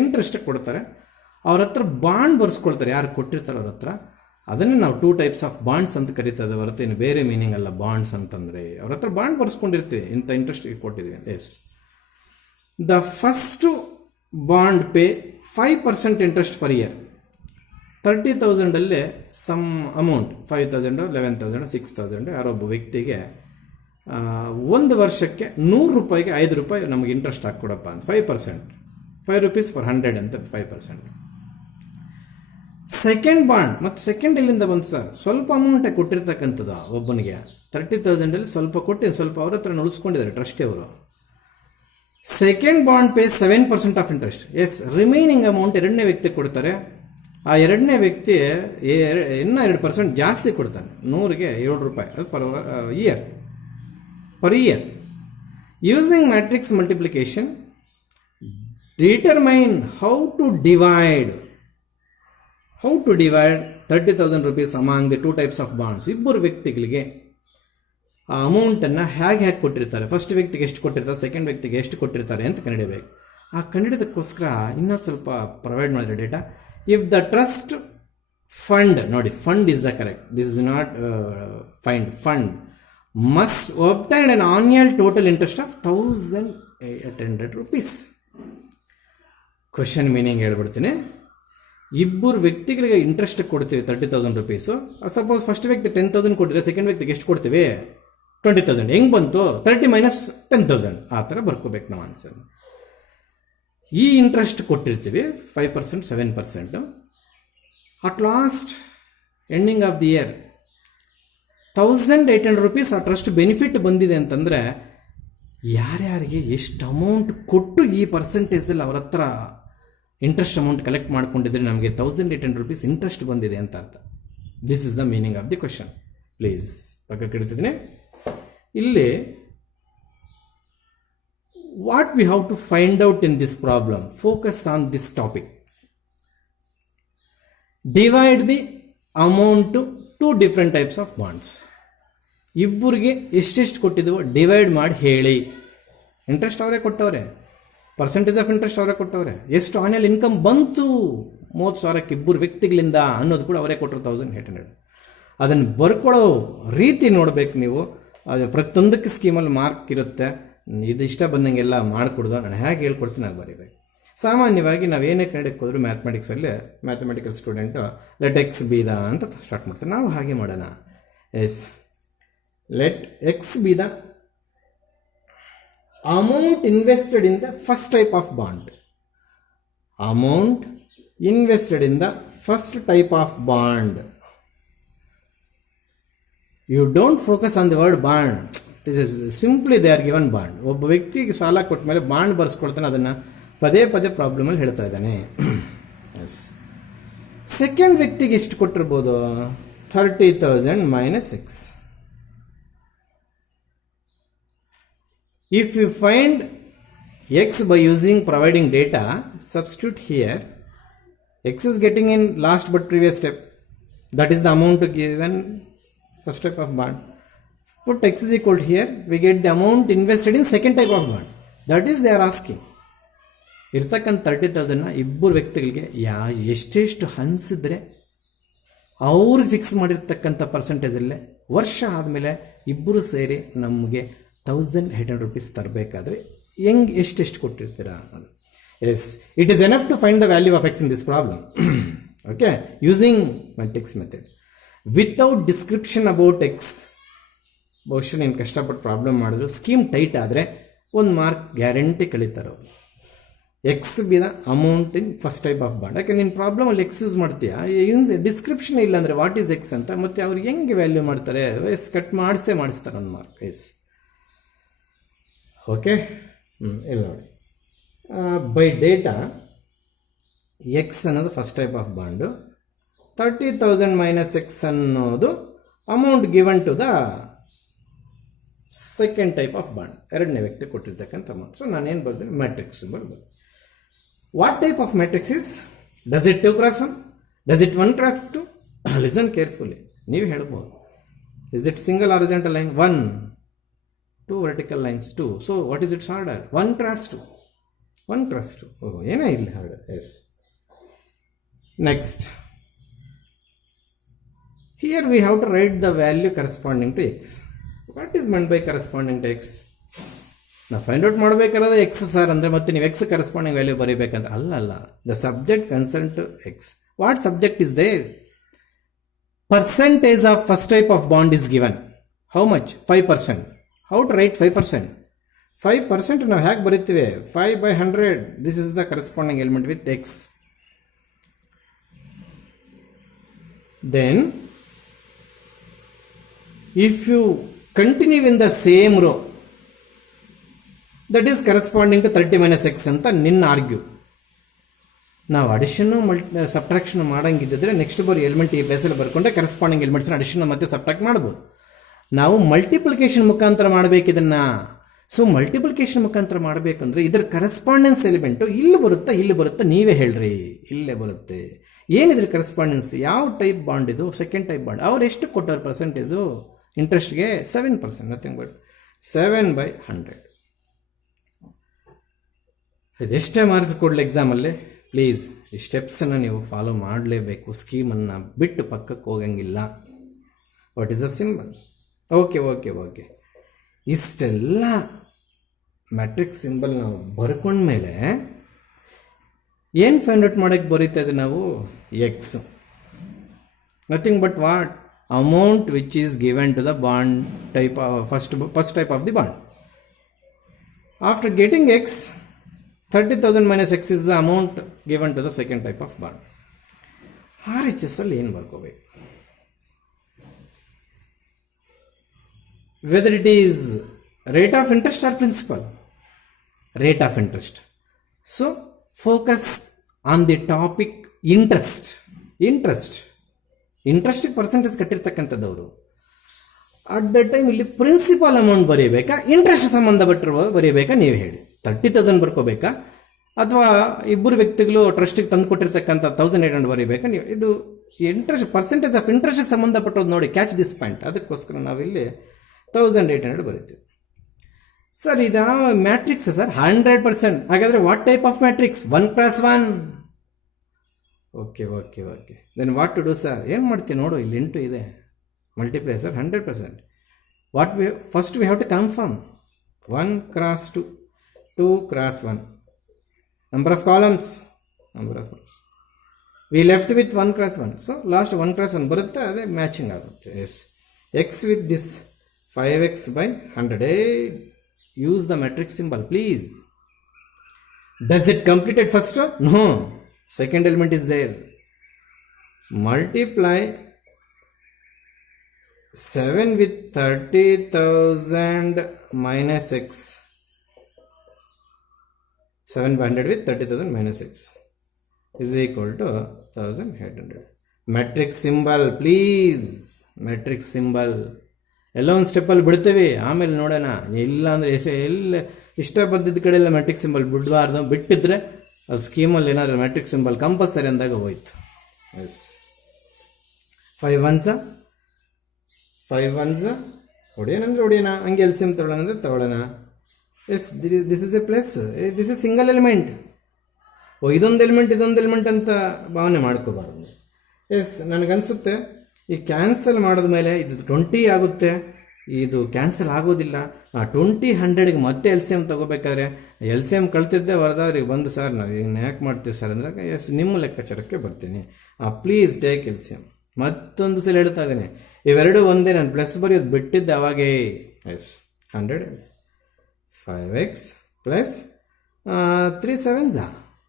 ಇಂಟ್ರೆಸ್ಟ್ ಕೊಡ್ತಾರೆ. ಅವ್ರ ಹತ್ರ ಬಾಂಡ್ ಬರ್ಸ್ಕೊಳ್ತಾರೆ, ಯಾರು ಕೊಟ್ಟಿರ್ತಾರೆ ಅವ್ರ ಹತ್ರ. ಅದನ್ನೇ ನಾವು 2 types ಆಫ್ ಬಾಂಡ್ಸ್ ಅಂತ ಕರೀತದೆ ಹೊರತು ಇನ್ನು ಬೇರೆ ಮೀನಿಂಗ್ ಅಲ್ಲ. ಬಾಂಡ್ಸ್ ಅಂತಂದರೆ ಅವ್ರ ಹತ್ರ ಬಾಂಡ್ ಬರ್ಸ್ಕೊಂಡಿರ್ತೀವಿ, ಇಂಥ ಇಂಟ್ರೆಸ್ಟ್ ಕೊಟ್ಟಿದ್ದೀವಿ. Yes, the first bond pay 5% interest per year. 30,000 sum amount 5,000, 11,000, 6,000 ಯಾರೊಬ್ಬ ವ್ಯಕ್ತಿಗೆ 1 ವರ್ಷಕ್ಕೆ 100 ರೂಪಾಯಿಗೆ 5 ರೂಪಾಯಿ ನಮಗೆ ಇಂಟ್ರೆಸ್ಟ್ ಹಾಕ್ಕೊಡಪ್ಪ ಅಂತ 5%, 5 rupees for 100 ಅಂತ 5%. ಸೆಕೆಂಡ್ ಬಾಂಡ್, ಮತ್ತು ಸೆಕೆಂಡ್ ಎಲ್ಲಿಂದ ಬಂತು ಸರ್? ಸ್ವಲ್ಪ ಅಮೌಂಟೇ ಕೊಟ್ಟಿರ್ತಕ್ಕಂಥದ್ದು ಒಬ್ಬನಿಗೆ 30,000 ಸ್ವಲ್ಪ ಕೊಟ್ಟು ಸ್ವಲ್ಪ ಅವ್ರ ಹತ್ರ ಉಳಿಸ್ಕೊಂಡಿದ್ದಾರೆ ಟ್ರಸ್ಟಿ ಅವರು. Second bond pay 7% of interest. Yes, remaining amount ಎರಡನೇ ವ್ಯಕ್ತಿ ಕೊಡ್ತಾರೆ. ಆ ಎರಡನೇ ವ್ಯಕ್ತಿ ಇನ್ನೂ 2% ಜಾಸ್ತಿ ಕೊಡ್ತಾನೆ, 100ಗೆ 7 ರೂಪಾಯಿ, ಅದು per year. Using matrix multiplication, determine how to divide 30,000 rupees among the 2 types of bonds. ಇಬ್ಬರು ವ್ಯಕ್ತಿಗಳಿಗೆ ಆ ಅಮೌಂಟನ್ನು ಹೇಗೆ ಕೊಟ್ಟಿರ್ತಾರೆ, ಫಸ್ಟ್ ವ್ಯಕ್ತಿಗೆ ಎಷ್ಟು ಕೊಟ್ಟಿರ್ತಾರೆ, ಸೆಕೆಂಡ್ ವ್ಯಕ್ತಿಗೆ ಎಷ್ಟು ಕೊಟ್ಟಿರ್ತಾರೆ ಅಂತ ಕಂಡುಹಿಡಿಯಬೇಕು. ಆ ಕಂಡುಹಿಡಿದಕ್ಕೋಸ್ಕರ ಇನ್ನೂ ಸ್ವಲ್ಪ ಪ್ರೊವೈಡ್ ಮಾಡಿರೋ data. If the trust fund, ನೋಡಿ fund is the correct, this is not find, fund must obtain an annual total interest of 1,800 rupees. Question meaning ಹೇಳ್ಬಿಡ್ತೀನಿ. ಇಬ್ಬರು ವ್ಯಕ್ತಿಗಳಿಗೆ ಇಂಟ್ರೆಸ್ಟ್ ಕೊಡ್ತೀವಿ 30,000 rupees. ಸಪೋಸ್ ಫಸ್ಟ್ ವ್ಯಕ್ತಿ 10,000 ಕೊಟ್ಟಿದ್ರೆ ಸೆಕೆಂಡ್ ವ್ಯಕ್ತಿಗೆ ಎಷ್ಟು ಕೊಡ್ತೀವಿ? 20,000. ಹೆಂಗೆ ಬಂತು? 30 minus 10,000 ಆ ಥರ ಬರ್ಕೋಬೇಕು ನಾವು ಆನ್ಸರ್. ಈ ಇಂಟ್ರೆಸ್ಟ್ ಕೊಟ್ಟಿರ್ತೀವಿ 5%, 7%. At last ending of the year 1,800 rupees ಆ ಟ್ರಸ್ಟ್ ಬೆನಿಫಿಟ್ ಬಂದಿದೆ ಅಂತಂದರೆ ಯಾರ್ಯಾರಿಗೆ ಎಷ್ಟು ಅಮೌಂಟ್ ಕೊಟ್ಟು ಈ ಪರ್ಸೆಂಟೇಜಲ್ಲಿ ಅವ್ರ ಹತ್ರ ಇಂಟ್ರೆಸ್ಟ್ ಅಮೌಂಟ್ ಕಲೆಕ್ಟ್ ಮಾಡ್ಕೊಂಡಿದ್ರೆ ನಮಗೆ 1,800 rupees ಇಂಟ್ರೆಸ್ಟ್ ಬಂದಿದೆ ಅಂತ ಅರ್ಥ. This is the meaning of the question. Please ಪಕ್ಕಕ್ಕೆ ಇಡ್ತಿದ್ದೀನಿ. ಇಲ್ಲಿ what we have to find out in this problem, focus on this topic. Divide the amount to 2 different types of bonds. ಇಬ್ಬರಿಗೆ ಎಷ್ಟೆಷ್ಟು ಕೊಟ್ಟಿದ್ವು divide ಮಾಡಿ ಹೇಳಿ. Interest ಅವರೇ ಕೊಟ್ಟವ್ರೆ, percentage of interest ಅವರೇ ಕೊಟ್ಟವ್ರೆ, ಎಷ್ಟು ಆನ್ಯಲ್ ಇನ್ಕಮ್ ಬಂತು 30,000ಕ್ಕೆ ಇಬ್ಬರು ವ್ಯಕ್ತಿಗಳಿಂದ ಅನ್ನೋದು ಕೂಡ ಅವರೇ ಕೊಟ್ಟರು 1800. ಅದನ್ನು ಬರ್ಕೊಳ್ಳೋ ರೀತಿ ನೋಡಬೇಕು ನೀವು. ಅದು ಪ್ರತಿಯೊಂದಕ್ಕೆ ಸ್ಕೀಮಲ್ಲಿ ಮಾರ್ಕ್ ಇರುತ್ತೆ. ಇದು ಇಷ್ಟ ಬಂದಂಗೆಲ್ಲ ಮಾಡಿಕೊಡ್ದು ನಾನು ಹೇಗೆ ಹೇಳ್ಕೊಡ್ತೀನಿ ಆಗ ಬರೀಬೇಕು. ಸಾಮಾನ್ಯವಾಗಿ ನಾವೇನೇ ಕನ್ನಡಕ್ಕೆ ಹೋದರೂ ಮ್ಯಾಥಮೆಟಿಕ್ಸಲ್ಲಿ mathematical student let x be the ಅಂತ ಸ್ಟಾರ್ಟ್ ಮಾಡ್ತಾರೆ. ನಾವು ಹಾಗೆ ಮಾಡೋಣ. Yes, let x be the amount invested in the first type of bond. Amount invested in the first type of bond. You don't focus on the word bond. It is simply they are given bond. ಒಬ್ಬ ವ್ಯಕ್ತಿಗೆ ಸಾಲ ಕೊಟ್ಟ ಮೇಲೆ bond ಬರ್ಸ್ಕೊಳ್ತಾನೆ, ಅದನ್ನು ಪದೇ ಪದೇ ಪ್ರಾಬ್ಲಮಲ್ಲಿ ಹೇಳ್ತಾ ಇದ್ದಾನೆ. ಎಸ್, ಸೆಕೆಂಡ್ ವ್ಯಕ್ತಿಗೆ ಎಷ್ಟು ಕೊಟ್ಟಿರ್ಬೋದು? 30,000 minus 6. If you find x by using providing data, substitute here. X is getting in last but previous step. That is the amount given first type of bond. Put x is equal to here. We get the amount invested in second type of bond. That is they are asking. ಇರ್ತಕ್ಕಂಥ 30,000ನ ಇಬ್ಬರು ವ್ಯಕ್ತಿಗಳಿಗೆ ಎಷ್ಟೆಷ್ಟು ಹಂಚಿದ್ರೆ ಅವ್ರಿಗೆ fix ಮಾಡಿರ್ತಕ್ಕಂಥ ಪರ್ಸೆಂಟೇಜಲ್ಲೇ ವರ್ಷ ಆದಮೇಲೆ ಇಬ್ಬರು ಸೇರಿ ನಮಗೆ 1,800 rupees ತರಬೇಕಾದ್ರೆ ಹೆಂಗೆ ಎಷ್ಟೆಷ್ಟು ಕೊಟ್ಟಿರ್ತೀರಾ ಅದು. Yes, it is enough to find the value of X in this problem. Okay, using matrix method without description about X. ಬಹುಶಃ ನೀನು ಕಷ್ಟಪಟ್ಟು ಪ್ರಾಬ್ಲಮ್ ಮಾಡಿದ್ರು ಸ್ಕೀಮ್ ಟೈಟ್ ಆದರೆ 1 ಮಾರ್ಕ್ ಗ್ಯಾರಂಟಿ ಕಳೀತಾರೆ ಅವರು. X be the amount in first type of bond. ಯಾಕೆ ನೀನು ಪ್ರಾಬ್ಲಮಲ್ಲಿ X use ಮಾಡ್ತೀಯಾ, description ಇಲ್ಲ ಅಂದರೆ ವಾಟ್ ಈಸ್ ಎಕ್ಸ್ ಅಂತ, ಮತ್ತು ಅವ್ರಿಗೆ ಹೆಂಗೆ ವ್ಯಾಲ್ಯೂ ಮಾಡ್ತಾರೆ? ಎಸ್, ಕಟ್ ಮಾಡಿಸ್ತಾರೆ 1 ಮಾರ್ಕ್. S, okay. ಇಲ್ಲಿ ನೋಡಿ, ಬೈ ಡೇಟಾ ಎಕ್ಸ್ ಅನ್ನೋದು first type of bond, 30,000 minus x ಅನ್ನೋದು amount given to the second type of bond, ಎರಡನೇ ವ್ಯಕ್ತಿ ಕೊಟ್ಟಿರ್ತಕ್ಕಂಥ ಅಮೌಂಟ್. ಸೊ ನಾನೇನು ಬರ್ತೀನಿ, ಮ್ಯಾಟ್ರಿಕ್ಸ್ ಬರ್ಬೋದು. What type of matrix is? Does it 2x1? Does it 1x2? Listen carefully, ನೀವು ಹೇಳ್ಬೋದು. Is it single horizontal line? 1, 2 vertical lines 2. So what is its order? 1x2. 1x2. Oh, ಏನೇ ಇಲ್ಲಿ order. Yes. Next. Here we have to write the value corresponding to x. What is meant by corresponding to x? ನಾವು find out ಮಾಡಬೇಕಾದ್ರೆ X sir ಅಂದರೆ ಮತ್ತೆ ನೀವು X corresponding value ಬರೀಬೇಕಂತ ಅಲ್ಲ. The subject concern to X. What subject is there? Percentage of first type of bond is given. How much? 5%. How to write 5%? 5% ನಾವು ಹೇಗೆ ಬರೀತೀವಿ? 5/100. This is the corresponding element with X. Then if you continue in the same row, that is corresponding to 30 minus x ಅಂತ ನಿನ್ನ argue. ನಾವು ಅಡಿಷನ್ನು subtraction ಮಾಡಂಗಿದ್ದರೆ next ಬರೋ element ಈ ಬೇಸಲ್ಲಿ ಬರ್ಕೊಂಡ್ರೆ corresponding ಎಲಿಮೆಂಟ್ಸ್ನ addition ಮತ್ತು subtract ಮಾಡ್ಬೋದು. ನಾವು ಮಲ್ಟಿಪ್ಲಿಕೇಶನ್ ಮುಖಾಂತರ ಮಾಡಬೇಕಿದನ್ನು. ಸೊ ಮಲ್ಟಿಪ್ಲಿಕೇಶನ್ ಮುಖಾಂತರ ಮಾಡಬೇಕಂದ್ರೆ ಇದರ ಕರೆಸ್ಪಾಂಡೆನ್ಸ್ ಎಲಿಮೆಂಟು ಇಲ್ಲಿ ಬರುತ್ತಾ ನೀವೇ ಹೇಳ್ರಿ. ಇಲ್ಲೇ ಬರುತ್ತೆ. ಏನಿದ್ರೆ ಕರೆಸ್ಪಾಂಡೆನ್ಸ್? ಯಾವ ಟೈಪ್ ಬಾಂಡ್ ಇದು? Second type bond. ಅವ್ರು ಎಷ್ಟು ಕೊಟ್ಟವ್ರ ಪರ್ಸೆಂಟೇಜು ಇಂಟ್ರೆಸ್ಟ್ಗೆ? 7%. Nothing but 7/100. ಇದೆಷ್ಟೇ ಮಾರ್ಕ್ಸ್ ಕೊಡಲಿ ಎಕ್ಸಾಮಲ್ಲಿ, ಪ್ಲೀಸ್ ಈ ಸ್ಟೆಪ್ಸನ್ನು ನೀವು ಫಾಲೋ ಮಾಡಲೇಬೇಕು. ಸ್ಕೀಮನ್ನು ಬಿಟ್ಟು ಪಕ್ಕಕ್ಕೆ ಹೋಗಂಗಿಲ್ಲ. What is a symbol? Okay. ಇಷ್ಟೆಲ್ಲ ಮ್ಯಾಟ್ರಿಕ್ಸ್ ಸಿಂಬಲ್ ನಾವು ಬರ್ಕೊಂಡ್ಮೇಲೆ ಏನು ಫೈಂಡ್ ಔಟ್ ಮಾಡೋಕ್ಕೆ ಬರೀತಾ ಇದೆ ನಾವು? X. Nothing but what? amount which is given to the bond type of first type of the bond. After getting x, 30,000 minus x is the amount given to the second type of bond. RHS ಅಲ್ಲಿ ಏನು ಬರ್ಕೋಬೇಕು? Whether it is rate of interest or principal? Rate of interest. So focus on the topic interest. ಇಂಟ್ರೆಸ್ಟಿಗೆ percentage ಕಟ್ಟಿರ್ತಕ್ಕಂಥದ್ದವರು at the time ಇಲ್ಲಿ principal amount ಬರೀಬೇಕಾ, interest ಸಂಬಂಧಪಟ್ಟಿರುವ ಬರೀಬೇಕಾ? ನೀವು ಹೇಳಿ. 30,000 ಬರ್ಕೋಬೇಕಾ, ಅಥವಾ ಇಬ್ಬರು ವ್ಯಕ್ತಿಗಳು ಟ್ರಸ್ಟಿಗೆ ತಂದು ಕೊಟ್ಟಿರ್ತಕ್ಕಂಥ 1,800 ಬರೀಬೇಕಾ? ನೀವು ಇದು ಇಂಟ್ರೆಸ್ಟ್ ಪರ್ಸೆಂಟೇಜ್ ಆಫ್ ಇಂಟ್ರೆಸ್ಟ್ಗೆ ಸಂಬಂಧಪಟ್ಟದ್ದು ನೋಡಿ, ಕ್ಯಾಚ್ ದಿಸ್ ಪಾಯಿಂಟ್. ಅದಕ್ಕೋಸ್ಕರ ನಾವಿಲ್ಲಿ 1800 ಬರೀತೀವಿ. ಸರ್ ಇದು ಮ್ಯಾಟ್ರಿಕ್ಸ್ ಸರ್ 100%. ಹಾಗಾದರೆ what type of matrix? 1+1. Okay okay okay, then what to do sir? ಏನು ಮಾಡ್ತೀವಿ ನೋಡು, ಇಲ್ಲಿ ಇಂಟು ಇದೆ, multiply sir 100%. What we first we have to confirm 1 × 2, 2 × 1, number of columns, number of rows. We left with 1 × 1, so last 1 × 1 ಬರುತ್ತೆ, ಅದೇ matching ಆಗುತ್ತೆ. Yes, x with this 5x/100. Use the matrix symbol please. Does it completed first? No, second element is there. Multiply 7 with 30,000 minus x. 7/100 with 30,000 minus x is equal to 1,800. Matrix symbol please. Matrix symbol. ಎಲ್ಲ ಒಂದು ಸ್ಟೆಪ್ಪಲ್ಲಿ ಬಿಡ್ತೇವೆ, ಆಮೇಲೆ ನೋಡೋಣ. ಇಲ್ಲ ಅಂದರೆ ಎಲ್ಲ ಇಷ್ಟ ಬಂದಿದ್ದ ಕಡೆ ಎಲ್ಲ ಮ್ಯಾಟ್ರಿಕ್ಸ್ ಸಿಂಬಲ್ ಬಿಡಬಾರ್ದು. ಬಿಟ್ಟಿದ್ರೆ ಅದು ಸ್ಕೀಮಲ್ಲಿ ಏನಾದರೂ ಮ್ಯಾಟ್ರಿಕ್ಸ್ ಸಿಂಬಲ್ ಕಂಪಲ್ಸರಿ ಅಂದಾಗ ಹೋಯ್ತು. ಎಸ್, 5 1s ಹೊಡೆಯೋಣಂದ್ರೆ ಹೊಡೆಯೋಣ, ಹಂಗೆ ಎಲ್ ಸಿ ಎಮ್ ತೊಗೊಳ್ಳೋಣ ಅಂದರೆ ತೊಗೊಳ್ಳೋಣ. Yes, this is a plus, this is single element. ಇದೊಂದು ಎಲಿಮೆಂಟ್ ಅಂತ ಭಾವನೆ ಮಾಡ್ಕೋಬಾರ್ದು. ಎಸ್, ನನಗನ್ಸುತ್ತೆ ಈ ಕ್ಯಾನ್ಸಲ್ ಮಾಡಿದ್ಮೇಲೆ ಇದು 20 ಆಗುತ್ತೆ, ಇದು ಕ್ಯಾನ್ಸಲ್ ಆಗೋದಿಲ್ಲ. 20 100ಗೆ ಮತ್ತೆ ಎಲ್ ಸಿ ಎಮ್ ತೊಗೋಬೇಕಾದ್ರೆ ಎಲ್ ಸಿ ಎಮ್ ಕಳ್ತಿದ್ದೆ ವರದಾದ್ರಿಗೆ ಬಂದು ಸರ್ ನಾವು ಈಗ ಯಾಕೆ ಮಾಡ್ತೀವಿ ಸರ್ ಅಂದರೆ, ಎಸ್ ನಿಮ್ಮ ಲೆಕ್ಕಾಚಾರಕ್ಕೆ ಬರ್ತೀನಿ, please take L C M. ಮತ್ತೊಂದು ಸಲ ಹೇಳ್ತಾ ಇದ್ದೀನಿ, ಇವೆರಡು ಒಂದೇ, ನಾನು ಪ್ಲಸ್ ಬರೆಯೋದು ಬಿಟ್ಟಿದ್ದೆ ಅವಾಗೇ. S, 100 5x plus 3 7s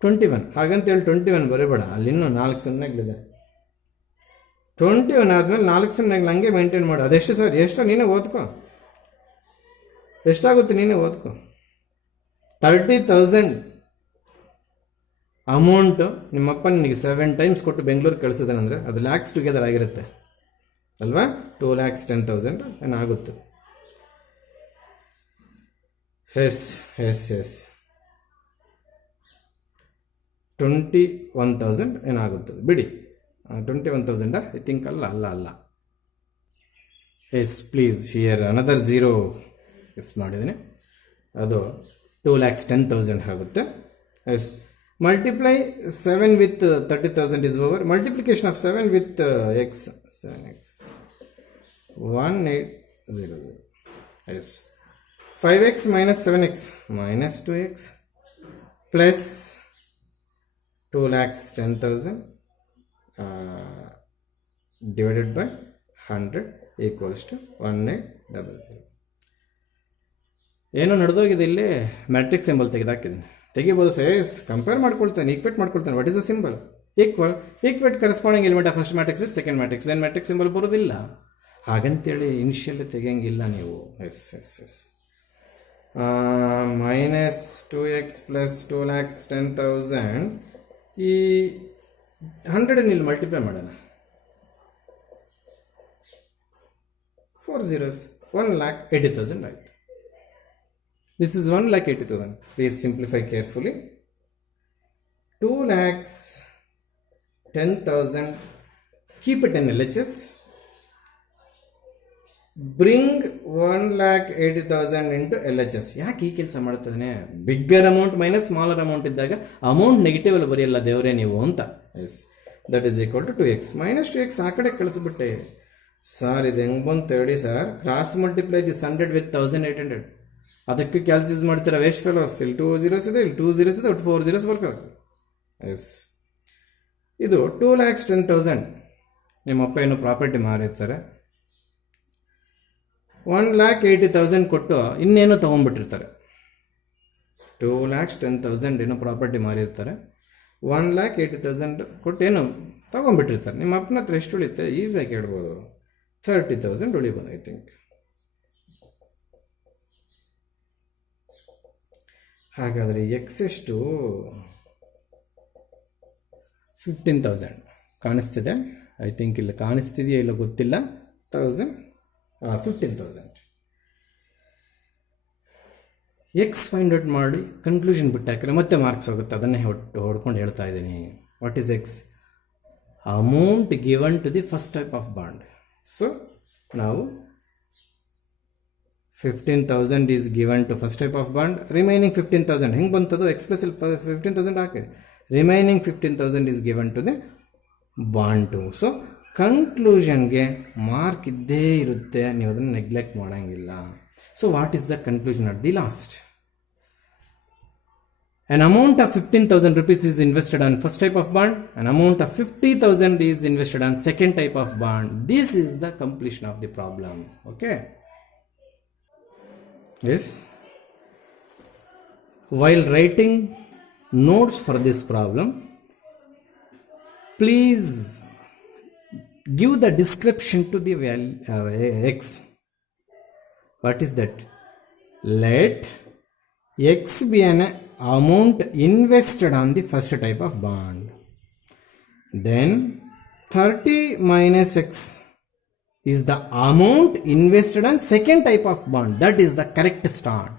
21. ಹಾಗಂತೇಳಿ 21 ಬರೀಬೇಡ, ಅಲ್ಲಿ ಇನ್ನೂ 4 ಸೊನ್ನೆಗಳಿದೆ. 21 ಆದಮೇಲೆ 4 ಸೊನ್ನೆಗಳು ಹಂಗೆ ಮೇಂಟೈನ್ ಮಾಡು. ಅದೆಷ್ಟು ಸರ್? ಎಷ್ಟೋ ನೀನೇ ಓದ್ಕೋ, ಎಷ್ಟಾಗುತ್ತೆ ನೀನೇ ಓದ್ಕೋ. 30,000 ಅಮೌಂಟು ನಿಮ್ಮಪ್ಪ ನಿನಗೆ 7 ಟೈಮ್ಸ್ ಕೊಟ್ಟು ಬೆಂಗಳೂರು ಕಳಿಸಿದಾನಂದರೆ ಅದು ಲ್ಯಾಕ್ಸ್ ಟುಗೆದರ್ ಆಗಿರುತ್ತೆ ಅಲ್ವಾ? 2,10,000 ಏನಾಗುತ್ತೆ. ಎಸ್ ಎಸ್ ಎಸ್ 21,000 ಏನಾಗುತ್ತದೆ ಬಿಡಿ. 21,000 ಐ ಥಿಂಕ್. ಅಲ್ಲ yes please, here another 0 yes ಮಾಡಿದ್ದೀನಿ, ಅದು 2,10,000 ಆಗುತ್ತೆ. Yes, multiply 7 with 30,000 is over. Multiplication of 7 with x, 7x 1800. Yes, 5x minus 7x minus 2x plus 2,10,000 divided by 100 equals to 1800. ಏನೋ ನಡೆದೋಗಿದೆ ಇಲ್ಲಿ, matrix symbol ತೆಗೆದಾಕಿದ್ದೀನಿ. ತೆಗಿಬೋದು ಸೈಸ್, ಕಂಪೇರ್ ಮಾಡ್ಕೊಳ್ತಾನೆ, equate ಮಾಡ್ಕೊಳ್ತಾನೆ. What is the symbol? Equate corresponding element of first matrix with second matrix. ಏನು matrix symbol ಬರೋದಿಲ್ಲ ಹಾಗಂತೇಳಿ initially ತೆಗಿಯಂಗಿಲ್ಲ ನೀವು. Yes yes yes minus 2x plus 2,10,000 ಈ 100 ಇಲ್ಲಿ ಮಲ್ಟಿಪ್ಲೈ ಮಾಡೋಣ. 4 zeros, 1,80,000 ಆಯಿತು. This is 1,80,000. Please simplify carefully. 2,10,000. Keep it in LHS. Bring 1,80,000 into LHS. ಯಾಕೆ ಈ ಕೆಲಸ ಮಾಡ್ತಿದ್ದಾನೆ? Bigger amount minus smaller amount ಇದ್ದಾಗ ಅಮೌಂಟ್ ನೆಗೆಟಿವ್ ಅಲ್ಲಿ ಬರೆಯಲ್ಲ ದೇವರೇ ನೀವು ಅಂತ. Yes, that is equal to 2x. Minus 2x ಆ ಕಡೆ ಕಳಿಸ್ಬಿಟ್ಟೆ ಸರ್. ಇದು ಹೆಂಗೆ ಬಂತು ಹೇಳಿ sir? Cross multiply this 100 with 1,800. ಅದಕ್ಕೆ ಕ್ಯಾಲ್ಸ್ ಯೂಸ್ ಮಾಡ್ತೀರಾ ವೇಸ್ಟ್ ಫೆಲೋಸ್. ಇಲ್ಲಿ 2 zeros ಇದೆ, ಇಲ್ಲಿ 2 zeros ಇದೆ, ಒಟ್ಟು 4 zeros ಬರ್ಬೇಕು. ಎಸ್, ಇದು 2,10,000 ನಿಮ್ಮಪ್ಪ ಏನೋ ಪ್ರಾಪರ್ಟಿ ಮಾರಿರ್ತಾರೆ. 1,80,000 ಕೊಟ್ಟು ಇನ್ನೇನೋ ತೊಗೊಂಡ್ಬಿಟ್ಟಿರ್ತಾರೆ. 2,10,000 ಏನೋ ಪ್ರಾಪರ್ಟಿ ಮಾರಿರ್ತಾರೆ. 1,80,000 ಕೊಟ್ಟು ಏನೋ ತೊಗೊಂಡ್ಬಿಟ್ಟಿರ್ತಾರೆ. ನಿಮ್ಮ ಅಪ್ಪನ ಹತ್ರ ಎಷ್ಟು ಉಳಿಯುತ್ತೆ? ಈಸಿಯಾಗಿ ಹೇಳ್ಬೋದು, 30,000 ಉಳಿಬೋದು ಐ ಥಿಂಕ್. ಹಾಗಾದರೆ ಎಕ್ಸ್ ಎಷ್ಟು? 15,000 ಕಾಣಿಸ್ತಿದೆ ಐ ಥಿಂಕ್. ಇಲ್ಲ ಕಾಣಿಸ್ತಿದೆಯಾ ಇಲ್ಲ ಗೊತ್ತಿಲ್ಲ. 15,000 ಎಕ್ಸ್ ಫೈಂಡ್ ಔಟ್ ಮಾಡಿ ಕನ್ಕ್ಲೂಷನ್ ಬಿಟ್ಟು ಹಾಕಿದ್ರೆ ಮತ್ತೆ ಮಾರ್ಕ್ಸ್ ಹೋಗುತ್ತೆ. ಅದನ್ನೇ ಹೊಡ್ಕೊಂಡು ಹೇಳ್ತಾ ಇದ್ದೀನಿ. What is X? amount given to the first type of bond. So now 15,000 is given to first type of bond, remaining 15,000 ಹೆಂಗೆ ಬಂತದು ಎಕ್ಸ್ಪ್ರೆಸ್ 15,000 ಹಾಕಿ, remaining 15,000 is given to the bond 2. So ಕನ್ಕ್ಲೂಷನ್ಗೆ ಮಾರ್ಕ್ ಇದ್ದೇ ಇರುತ್ತೆ, ನೀವು ಅದನ್ನು ನೆಗ್ಲೆಕ್ಟ್ ಮಾಡೋಂಗಿಲ್ಲ. So what is the conclusion at the last? An amount of 15,000 rupees is invested on first type of bond, an amount of 50,000 is invested on second type of bond. This is the completion of the problem. Okay. Yes. While writing notes for this problem, please give the description to the value x. What is that? Let x be an amount invested on the first type of bond. Then 30 minus x is the amount invested on second type of bond. That is the correct start.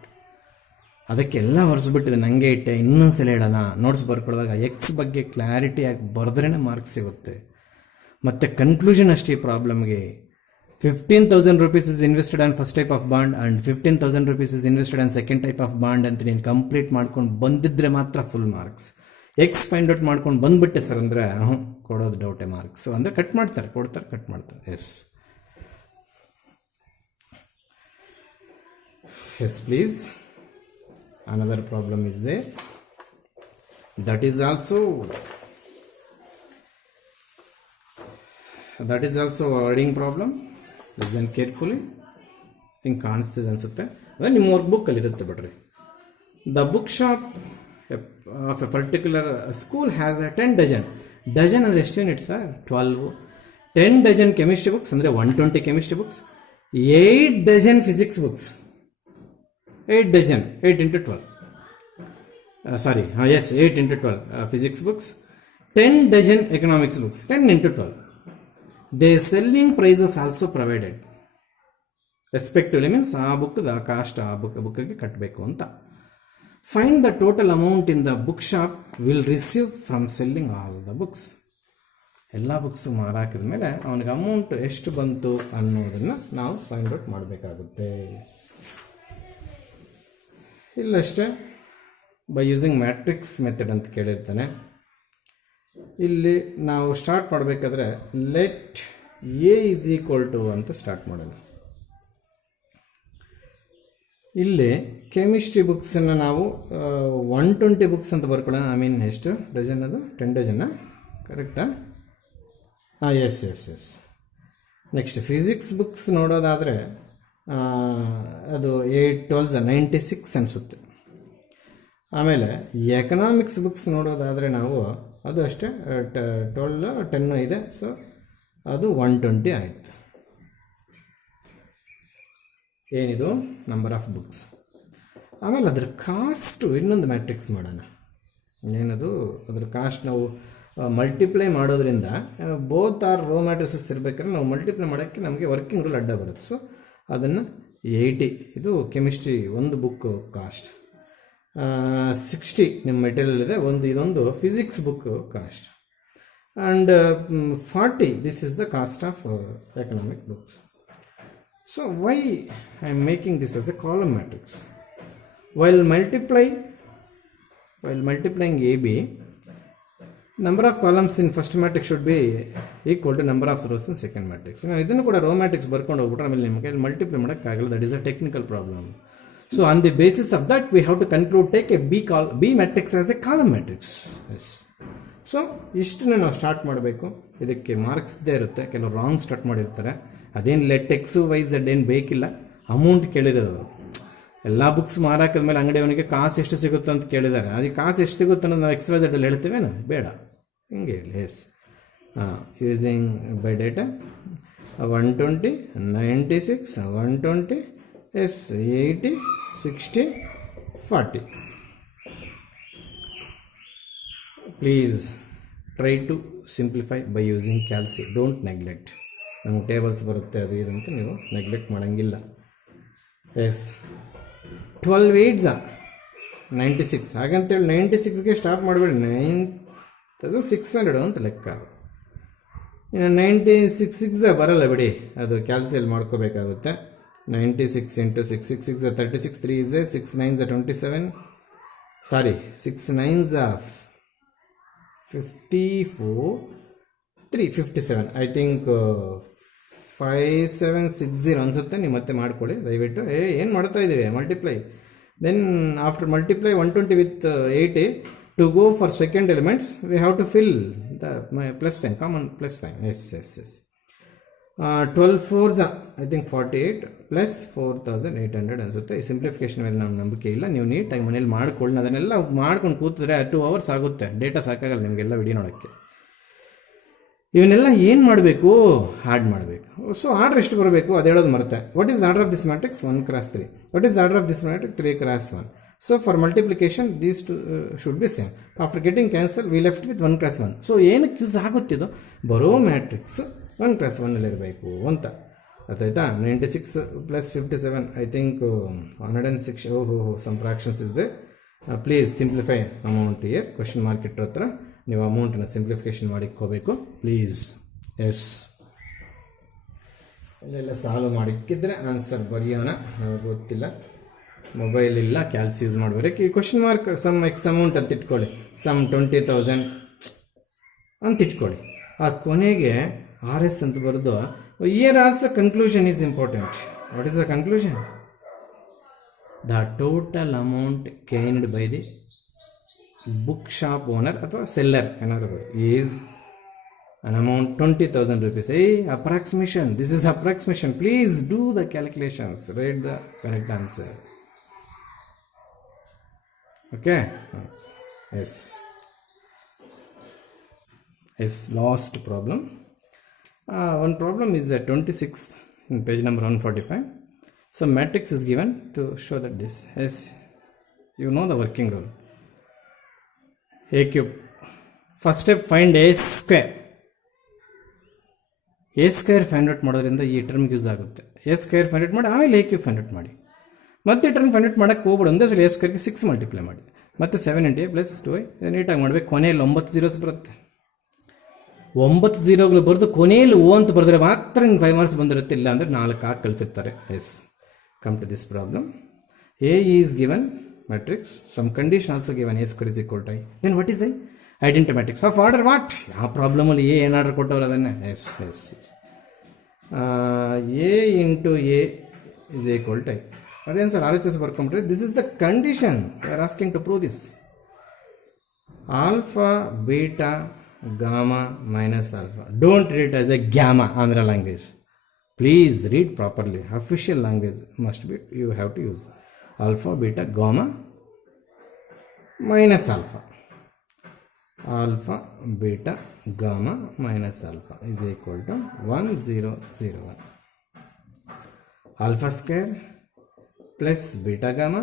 ಅದಕ್ಕೆಲ್ಲ ಹೊರಿಸ್ಬಿಟ್ಟಿದೆ, ನನಗೆ ಇಟ್ಟೆ, ಇನ್ನೊಂದ್ಸಲ ಹೇಳೋಣ. Notes ಬರ್ಕೊಡುವಾಗ X ಬಗ್ಗೆ ಕ್ಲಾರಿಟಿಯಾಗಿ ಬರೆದ್ರೇ marks ಸಿಗುತ್ತೆ. ಮತ್ತು conclusion ಅಷ್ಟೇ ಈ ಪ್ರಾಬ್ಲಮ್ಗೆ. 15,000 rupees is invested on first type of bond and 15,000 rupees is invested on second type of bond ಅಂತ ನೀನು ಕಂಪ್ಲೀಟ್ ಮಾಡ್ಕೊಂಡು ಬಂದಿದ್ರೆ ಮಾತ್ರ full marks. X find out ಮಾಡ್ಕೊಂಡು ಬಂದ್ಬಿಟ್ಟೆ ಸರ್ ಅಂದರೆ ಕೊಡೋದು ಡೌಟೇ ಮಾರ್ಕ್ಸ್. ಅಂದರೆ ಕಟ್ ಮಾಡ್ತಾರೆ, ಕೊಡ್ತಾರೆ, ಕಟ್ ಮಾಡ್ತಾರೆ. Yes yes please. Another problem is there. That is also wording problem. Listen carefully. I think ಕಾಣಿಸ್ತಿದೆ ಅನಿಸುತ್ತೆ. ಅಂದರೆ ನಿಮ್ಮ ವರ್ಕ್ ಬುಕ್ಕಲ್ಲಿ ಇರುತ್ತೆ ಬಿಡ್ರಿ. The bookshop of a particular school has a 10 dozen. Dozen ಅಂದರೆ ಎಷ್ಟು unit sir? 12. 10 dozen chemistry books ಅಂದರೆ 120 chemistry books, 8 dozen physics books, 8 dozen, 8 into 12. 8 into 12 physics books, 10 dozen economics books, 10 into 12. Their selling prices also provided. Respectively means ಆ book cost ಆ ಬುಕ್ಗೆ ಕಟ್ಟಬೇಕು ಅಂತ. Find the total amount in the bookshop will receive from selling all the books. ಎಲ್ಲ books ಮಾರಾಕಿದ ಮೇಲೆ ಅವನಿಗೆ amount ಎಷ್ಟು ಬಂತು ಅನ್ನೋದನ್ನು ನಾವು ಫೈಂಡ್ ಔಟ್ ಮಾಡಬೇಕಾಗುತ್ತೆ. ಇಲ್ಲಷ್ಟೇ ಬೈ ಯೂಸಿಂಗ್ ಮ್ಯಾಟ್ರಿಕ್ಸ್ ಮೆಥಡ್ ಅಂತ ಕೇಳಿರ್ತಾನೆ. ಇಲ್ಲಿ ನಾವು ಸ್ಟಾರ್ಟ್ ಮಾಡಬೇಕಾದ್ರೆ let a is equal to ಅಂತ ಸ್ಟಾರ್ಟ್ ಮಾಡೋಣ. ಇಲ್ಲಿ ಕೆಮಿಸ್ಟ್ರಿ ಬುಕ್ಸನ್ನು ನಾವು 120 ಬುಕ್ಸ್ ಅಂತ ಬರ್ಕೊಳ್ಳೋಣ. ಐ ಮೀನ್ ಎಷ್ಟು ಡಜನ್? ಅದು 10 ಡಜನ್ನ, ಕರೆಕ್ಟಾ? ಎಸ್. ನೆಕ್ಸ್ಟ್ ಫಿಸಿಕ್ಸ್ ಬುಕ್ಸ್ ನೋಡೋದಾದರೆ ಅದು 8 12 96 ಅನಿಸುತ್ತೆ. ಆಮೇಲೆ ಎಕನಾಮಿಕ್ಸ್ ಬುಕ್ಸ್ ನೋಡೋದಾದರೆ ನಾವು ಅದು ಅಷ್ಟೇ 12 10 ಇದೆ. ಸೊ ಅದು 120 ಆಯಿತು. ಏನಿದು ನಂಬರ್ ಆಫ್ ಬುಕ್ಸ್. ಆಮೇಲೆ ಅದ್ರ ಕಾಸ್ಟು ಇನ್ನೊಂದು ಮ್ಯಾಟ್ರಿಕ್ಸ್ ಮಾಡೋಣ. ಏನದು? ಅದ್ರ ಕಾಸ್ಟ್ ನಾವು ಮಲ್ಟಿಪ್ಲೈ ಮಾಡೋದ್ರಿಂದ ಬೋತ್ ಆರ್ ರೋ ಮ್ಯಾಟ್ರಿಕ್ಸಸ್ ಇರಬೇಕಾದ್ರೆ ನಾವು ಮಲ್ಟಿಪ್ಲೈ ಮಾಡೋಕ್ಕೆ ನಮಗೆ ವರ್ಕಿಂಗ್ ರೂಲ್ ಅಡ್ಡ ಬರುತ್ತೆ. ಸೊ ಅದನ್ನು 80 ಇದು ಕೆಮಿಸ್ಟ್ರಿ ಒಂದು ಬುಕ್ ಕಾಸ್ಟ್, 60 ನಿಮ್ಮ ಮೆಟೀರಿಯಲ್ ಇದೆ, ಇದೊಂದು physics book cost, and 40 this is the cost of economic books. So why I am making this as a column matrix? while multiplying AB, number of columns in first matrix should be equal to number of rows in second matrix. ನಾನು ಇದನ್ನು ಕೂಡ rho matrix ಬರ್ಕೊಂಡು ಹೋಗ್ಬಿಟ್ರೆ ಆಮೇಲೆ ನಿಮ್ಮ ಕೈಯಲ್ಲಿ multiply ಮಾಡೋಕ್ಕಾಗಲ್ಲ. That is a technical problem. So on the basis of that we have to conclude take a B matrix as a column matrix. Yes. So ಇಷ್ಟನ್ನು ನಾವು ಸ್ಟಾರ್ಟ್ ಮಾಡಬೇಕು. ಇದಕ್ಕೆ ಮಾರ್ಕ್ಸ್ ಇದ್ದೇ ಇರುತ್ತೆ. ಕೆಲವರು ರಾಂಗ್ ಸ್ಟಾರ್ಟ್ ಮಾಡಿರ್ತಾರೆ. ಅದೇನು ಲೆಟ್ ಎಕ್ಸ್ ವೈ ಝೆಡ್ ಏನು ಬೇಕಿಲ್ಲ, ಅಮೌಂಟ್ ಕೇಳಿರೋದವರು. ಎಲ್ಲ ಬುಕ್ಸ್ ಮಾರಾಕಿದ ಮೇಲೆ ಅಂಗಡಿಯವನಿಗೆ ಕಾಸು ಎಷ್ಟು ಸಿಗುತ್ತೋ ಅಂತ ಕೇಳಿದ್ದಾರೆ. ಅದಕ್ಕೆ ಕಾಸು ಎಷ್ಟು ಸಿಗುತ್ತೆ ಅನ್ನೋದು ನಾವು ಎಕ್ಸ್ ವೈ ಝೆಡ್ಡಲ್ಲಿ ಹೇಳ್ತೇವೇನು? ಬೇಡ, ಹಿಂಗೆ ಹೇಳಿ. Yes. Using by data 120 96 120 yes 80 60 40. Please try to simplify by using calci. Don't neglect. ನಮಗೆ ಟೇಬಲ್ಸ್ ಬರುತ್ತೆ ಅದು ಇದಂತ ನೀವು ನೆಗ್ಲೆಕ್ಟ್ ಮಾಡೋಂಗಿಲ್ಲ. ಎಸ್. 12 8 96. ಹಾಗಂತೇಳಿ 96ಗೆ ಸ್ಟಾಪ್ ಮಾಡಬೇಡಿ. ಅದು 600 ಅಂತ ಲೆಕ್ಕ. ಇನ್ನು 96 ಬರಲ್ಲ ಬಿಡಿ, ಅದು ಕ್ಯಾಲ್ಸಿಯಲ್ ಮಾಡ್ಕೋಬೇಕಾಗುತ್ತೆ. 96 into 6 6 6 36 3 is 6 9s 27, sorry 6 9s 54 3 57, I think 5760 ಅನಿಸುತ್ತೆ. ನೀವು ಮತ್ತೆ ಮಾಡ್ಕೊಳ್ಳಿ ದಯವಿಟ್ಟು. ಏನು ಮಾಡ್ತಾ ಇದ್ದೀವಿ, multiply. Then after multiply 120 with 80, to go for second elements we have to fill the plus sign, common plus sign. Yes. 12 4s I think 48 plus 4800 ಅನಿಸುತ್ತೆ. ಈ ಸಿಂಪ್ಲಿಫಿಕೇಶನ್ ಮೇಲೆ ನಮ್ಮ ನಂಬಿಕೆ ಇಲ್ಲ. ನೀವು ನೀಟಾಗಿ ಮನೇಲಿ ಮಾಡ್ಕೊಳ್ಳಿ. ಅದನ್ನೆಲ್ಲ ಮಾಡ್ಕೊಂಡು ಕೂತಿದ್ರೆ 2 hours ಆಗುತ್ತೆ. ಡೇಟಾ ಸಾಕಾಗಲ್ಲ ನಿಮಗೆಲ್ಲ ವಿಡಿಯೋ ನೋಡೋಕ್ಕೆ. ಇವನ್ನೆಲ್ಲ ಏನು ಮಾಡಬೇಕು, ಆ್ಯಡ್ ಮಾಡಬೇಕು. ಸೊ ಆರ್ಡರ್ ಎಷ್ಟು ಬರಬೇಕು ಅದು ಹೇಳೋದು ಮರೆತೆ. What is order of this matrix? 1 x 3. What is order of this matrix? 3 x 1. So for multiplication these two should be same. After getting cancelled we left with 1 x 1. So ಏನಕ್ಕೆ use ಆಗುತ್ತಿದ್ದು, ಬರೋ matrix 1 x 1 ಇರಬೇಕು ಅಂತ ಅರ್ಥಾಯ್ತಾ. 96 plus 57 I think 106. Some fractions is there. Please simplify amount here. Question mark ಇಟ್ಟರ ಹತ್ರ ನೀವು ಅಮೌಂಟನ್ನು ಸಿಂಪ್ಲಿಫಿಕೇಶನ್ ಮಾಡಿಕ್ಕೋಬೇಕು ಪ್ಲೀಸ್. ಎಸ್, ಇಲ್ಲೆಲ್ಲ ಸಾಲ್ವ್ ಮಾಡಿಕ್ಕಿದ್ರೆ ಆನ್ಸರ್ ಬರೆಯೋಣ. ಗೊತ್ತಿಲ್ಲ, ಮೊಬೈಲ್ ಇಲ್ಲ, ಕ್ಯಾಲ್ಸಿ ಯೂಸ್ ಮಾಡಬೇಕು. ಈ question mark some x amount ಅಂತ ಇಟ್ಕೊಳ್ಳಿ, ಸಮ್ 20,000 ಅಂತ ಇಟ್ಕೊಳ್ಳಿ. ಆ ಕೊನೆಗೆ RS ಅಂತ ಬರೆದು year also conclusion is important. What is the conclusion? The total amount gained by the book shop owner ಅಥವಾ ಸೆಲ್ಲರ್ ಏನಾದ್ರು is an amount 20,000 rupees. Approximation. This is approximation. Please do the calculations. Write the correct answer. Okay. Yes. Last problem. One problem is the 26th in page number 145. Some matrix is given to show that this. Yes. You know the working rule. A cube. First step, find A square. A square find out ಮಾಡೋದ್ರಿಂದ ಈ ಟರ್ಮ್ಗೆ use ಆಗುತ್ತೆ. A square find out ಮಾಡಿ ಆಮೇಲೆ A cube find out ಮಾಡಿ. ಮತ್ತೆ term find out ಮಾಡೋಕ್ಕೆ ಹೋಗ್ಬಿಡು. ಒಂದೇ ಸಲ A ಸ್ಕ್ವೇರ್ಗೆ 6 ಮಲ್ಟಿಪ್ಲೈ ಮಾಡಿ, ಮತ್ತೆ 7 × A ಪ್ಲಸ್ 2A ನೀಟಾಗಿ ಮಾಡಬೇಕು. ಕೊನೆಯಲ್ಲಿ 9 zeros ಬರುತ್ತೆ. 9 zeroಗಳು ಬರೆದು ಕೊನೆಯಲ್ಲಿ O ಅಂತ ಬರೆದ್ರೆ ಮಾತ್ರ ನಿಮ್ಗೆ 5 marks ಬಂದಿರುತ್ತೆ. ಇಲ್ಲ ಅಂದರೆ 4 ಹಾಕಿ ಕಳಿಸಿರ್ತಾರೆ. Yes, come to this problem. A is given matrix, some condition also given. A square is equal to I. Then what is I? Identity matrix of order what? ಯಾವ ಪ್ರಾಬ್ಲಮಲ್ಲಿ ಏನು ಆರ್ಡರ್ ಕೊಟ್ಟವ್ರು ಅದನ್ನೇ. Yes. A into A is equal to I. ಅದೇನು sir RHS ಬರ್ಕೊಂಡ್ರೆ this is the condition we are asking to prove this. Alpha beta gamma minus alpha. Don't read as A gamma Andhra language. Please read properly. Official language must be you have to use. Alpha beta gamma minus alpha. Alpha beta gamma minus alpha is equal to 1 0 0 1. Alpha square plus beta gamma.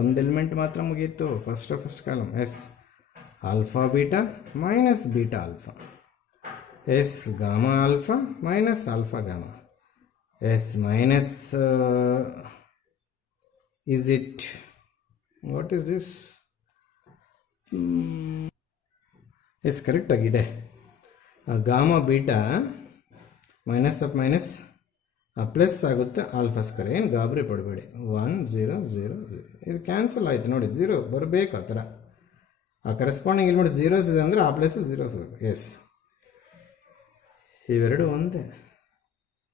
ಒಂದು element ಮಾತ್ರ ಮುಗೀತು. First column. Yes, alpha beta minus beta alpha. Yes, gamma alpha minus alpha gamma. Yes minus is it, what is this? Yes, correct ಆಗಿದೆ. Gamma beta minus of minus plus ಆಗುತ್ತೆ alpha square. ಏನು ಗಾಬರಿ ಪಡಬೇಡಿ. 1 0 0 0 ಇದು cancel ಆಯಿತು ನೋಡಿ. 0 ಬರಬೇಕು ಆ ಥರ. ಆ ಕರೆಸ್ಪಾಂಡಿಂಗ್ ಇಲ್ಲಿ ನೋಡಿ ಝೀರೋಸ್ ಇದೆ ಅಂದರೆ ಆ ಪ್ಲೇಸಲ್ಲಿ ಝೀರೋಸ್ ಬರಬೇಕು. ಎಸ್, ಇವೆರಡು ಒಂದೇ.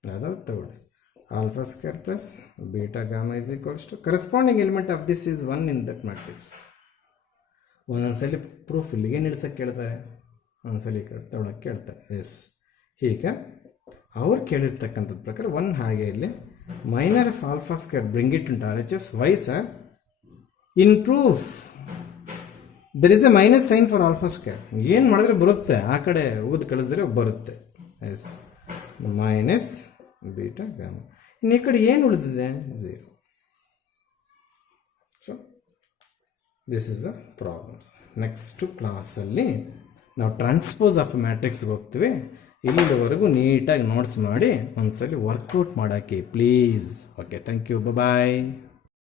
ಯಾವ್ದಾದ್ರು ತಗೊಳ್ಳಿ. Alpha square plus beta gamma is equals to corresponding element of this is 1 in that matrix. ಒಂದೊಂದ್ಸಲಿ ಪ್ರೂಫ್ ಇಲ್ಲಿಗೆ ನಿಲ್ಸಕ್ಕೆ ಕೇಳ್ತಾರೆ, ಒಂದೊಂದ್ಸಲಿ ತೊಗೊಳಕ್ಕೆ ಕೇಳ್ತಾರೆ. ಎಸ್, ಹೀಗೆ ಅವ್ರು ಕೇಳಿರ್ತಕ್ಕಂಥದ್ದು ಪ್ರಕಾರ 1 ಹಾಗೆ ಇಲ್ಲಿ minor of alpha square bring it into RHS. Why sir? In proof there is a minus sign for alpha square. ಏನು ಮಾಡಿದ್ರೆ ಬರುತ್ತೆ, ಆ ಕಡೆ ಓದಿ ಕಳಿಸಿದ್ರೆ ಬರುತ್ತೆ. Yes, minus beta gamma. ಇನ್ನು ಈ ಕಡೆ ಏನು ಉಳಿದಿದೆ? 0. So this is the problems. Next ಕ್ಲಾಸಲ್ಲಿ ನಾವು ಟ್ರಾನ್ಸ್ಪೋಸ್ ಆಫ್ ಮ್ಯಾಟ್ರಿಕ್ಸ್ಗೆ ಹೋಗ್ತೀವಿ. ಇಲ್ಲಿವರೆಗೂ ನೀಟಾಗಿ ನೋಟ್ಸ್ ಮಾಡಿ ಒಂದ್ಸಲಿ ವರ್ಕೌಟ್ ಮಾಡೋಕ್ಕೆ please. Okay, thank you, bye.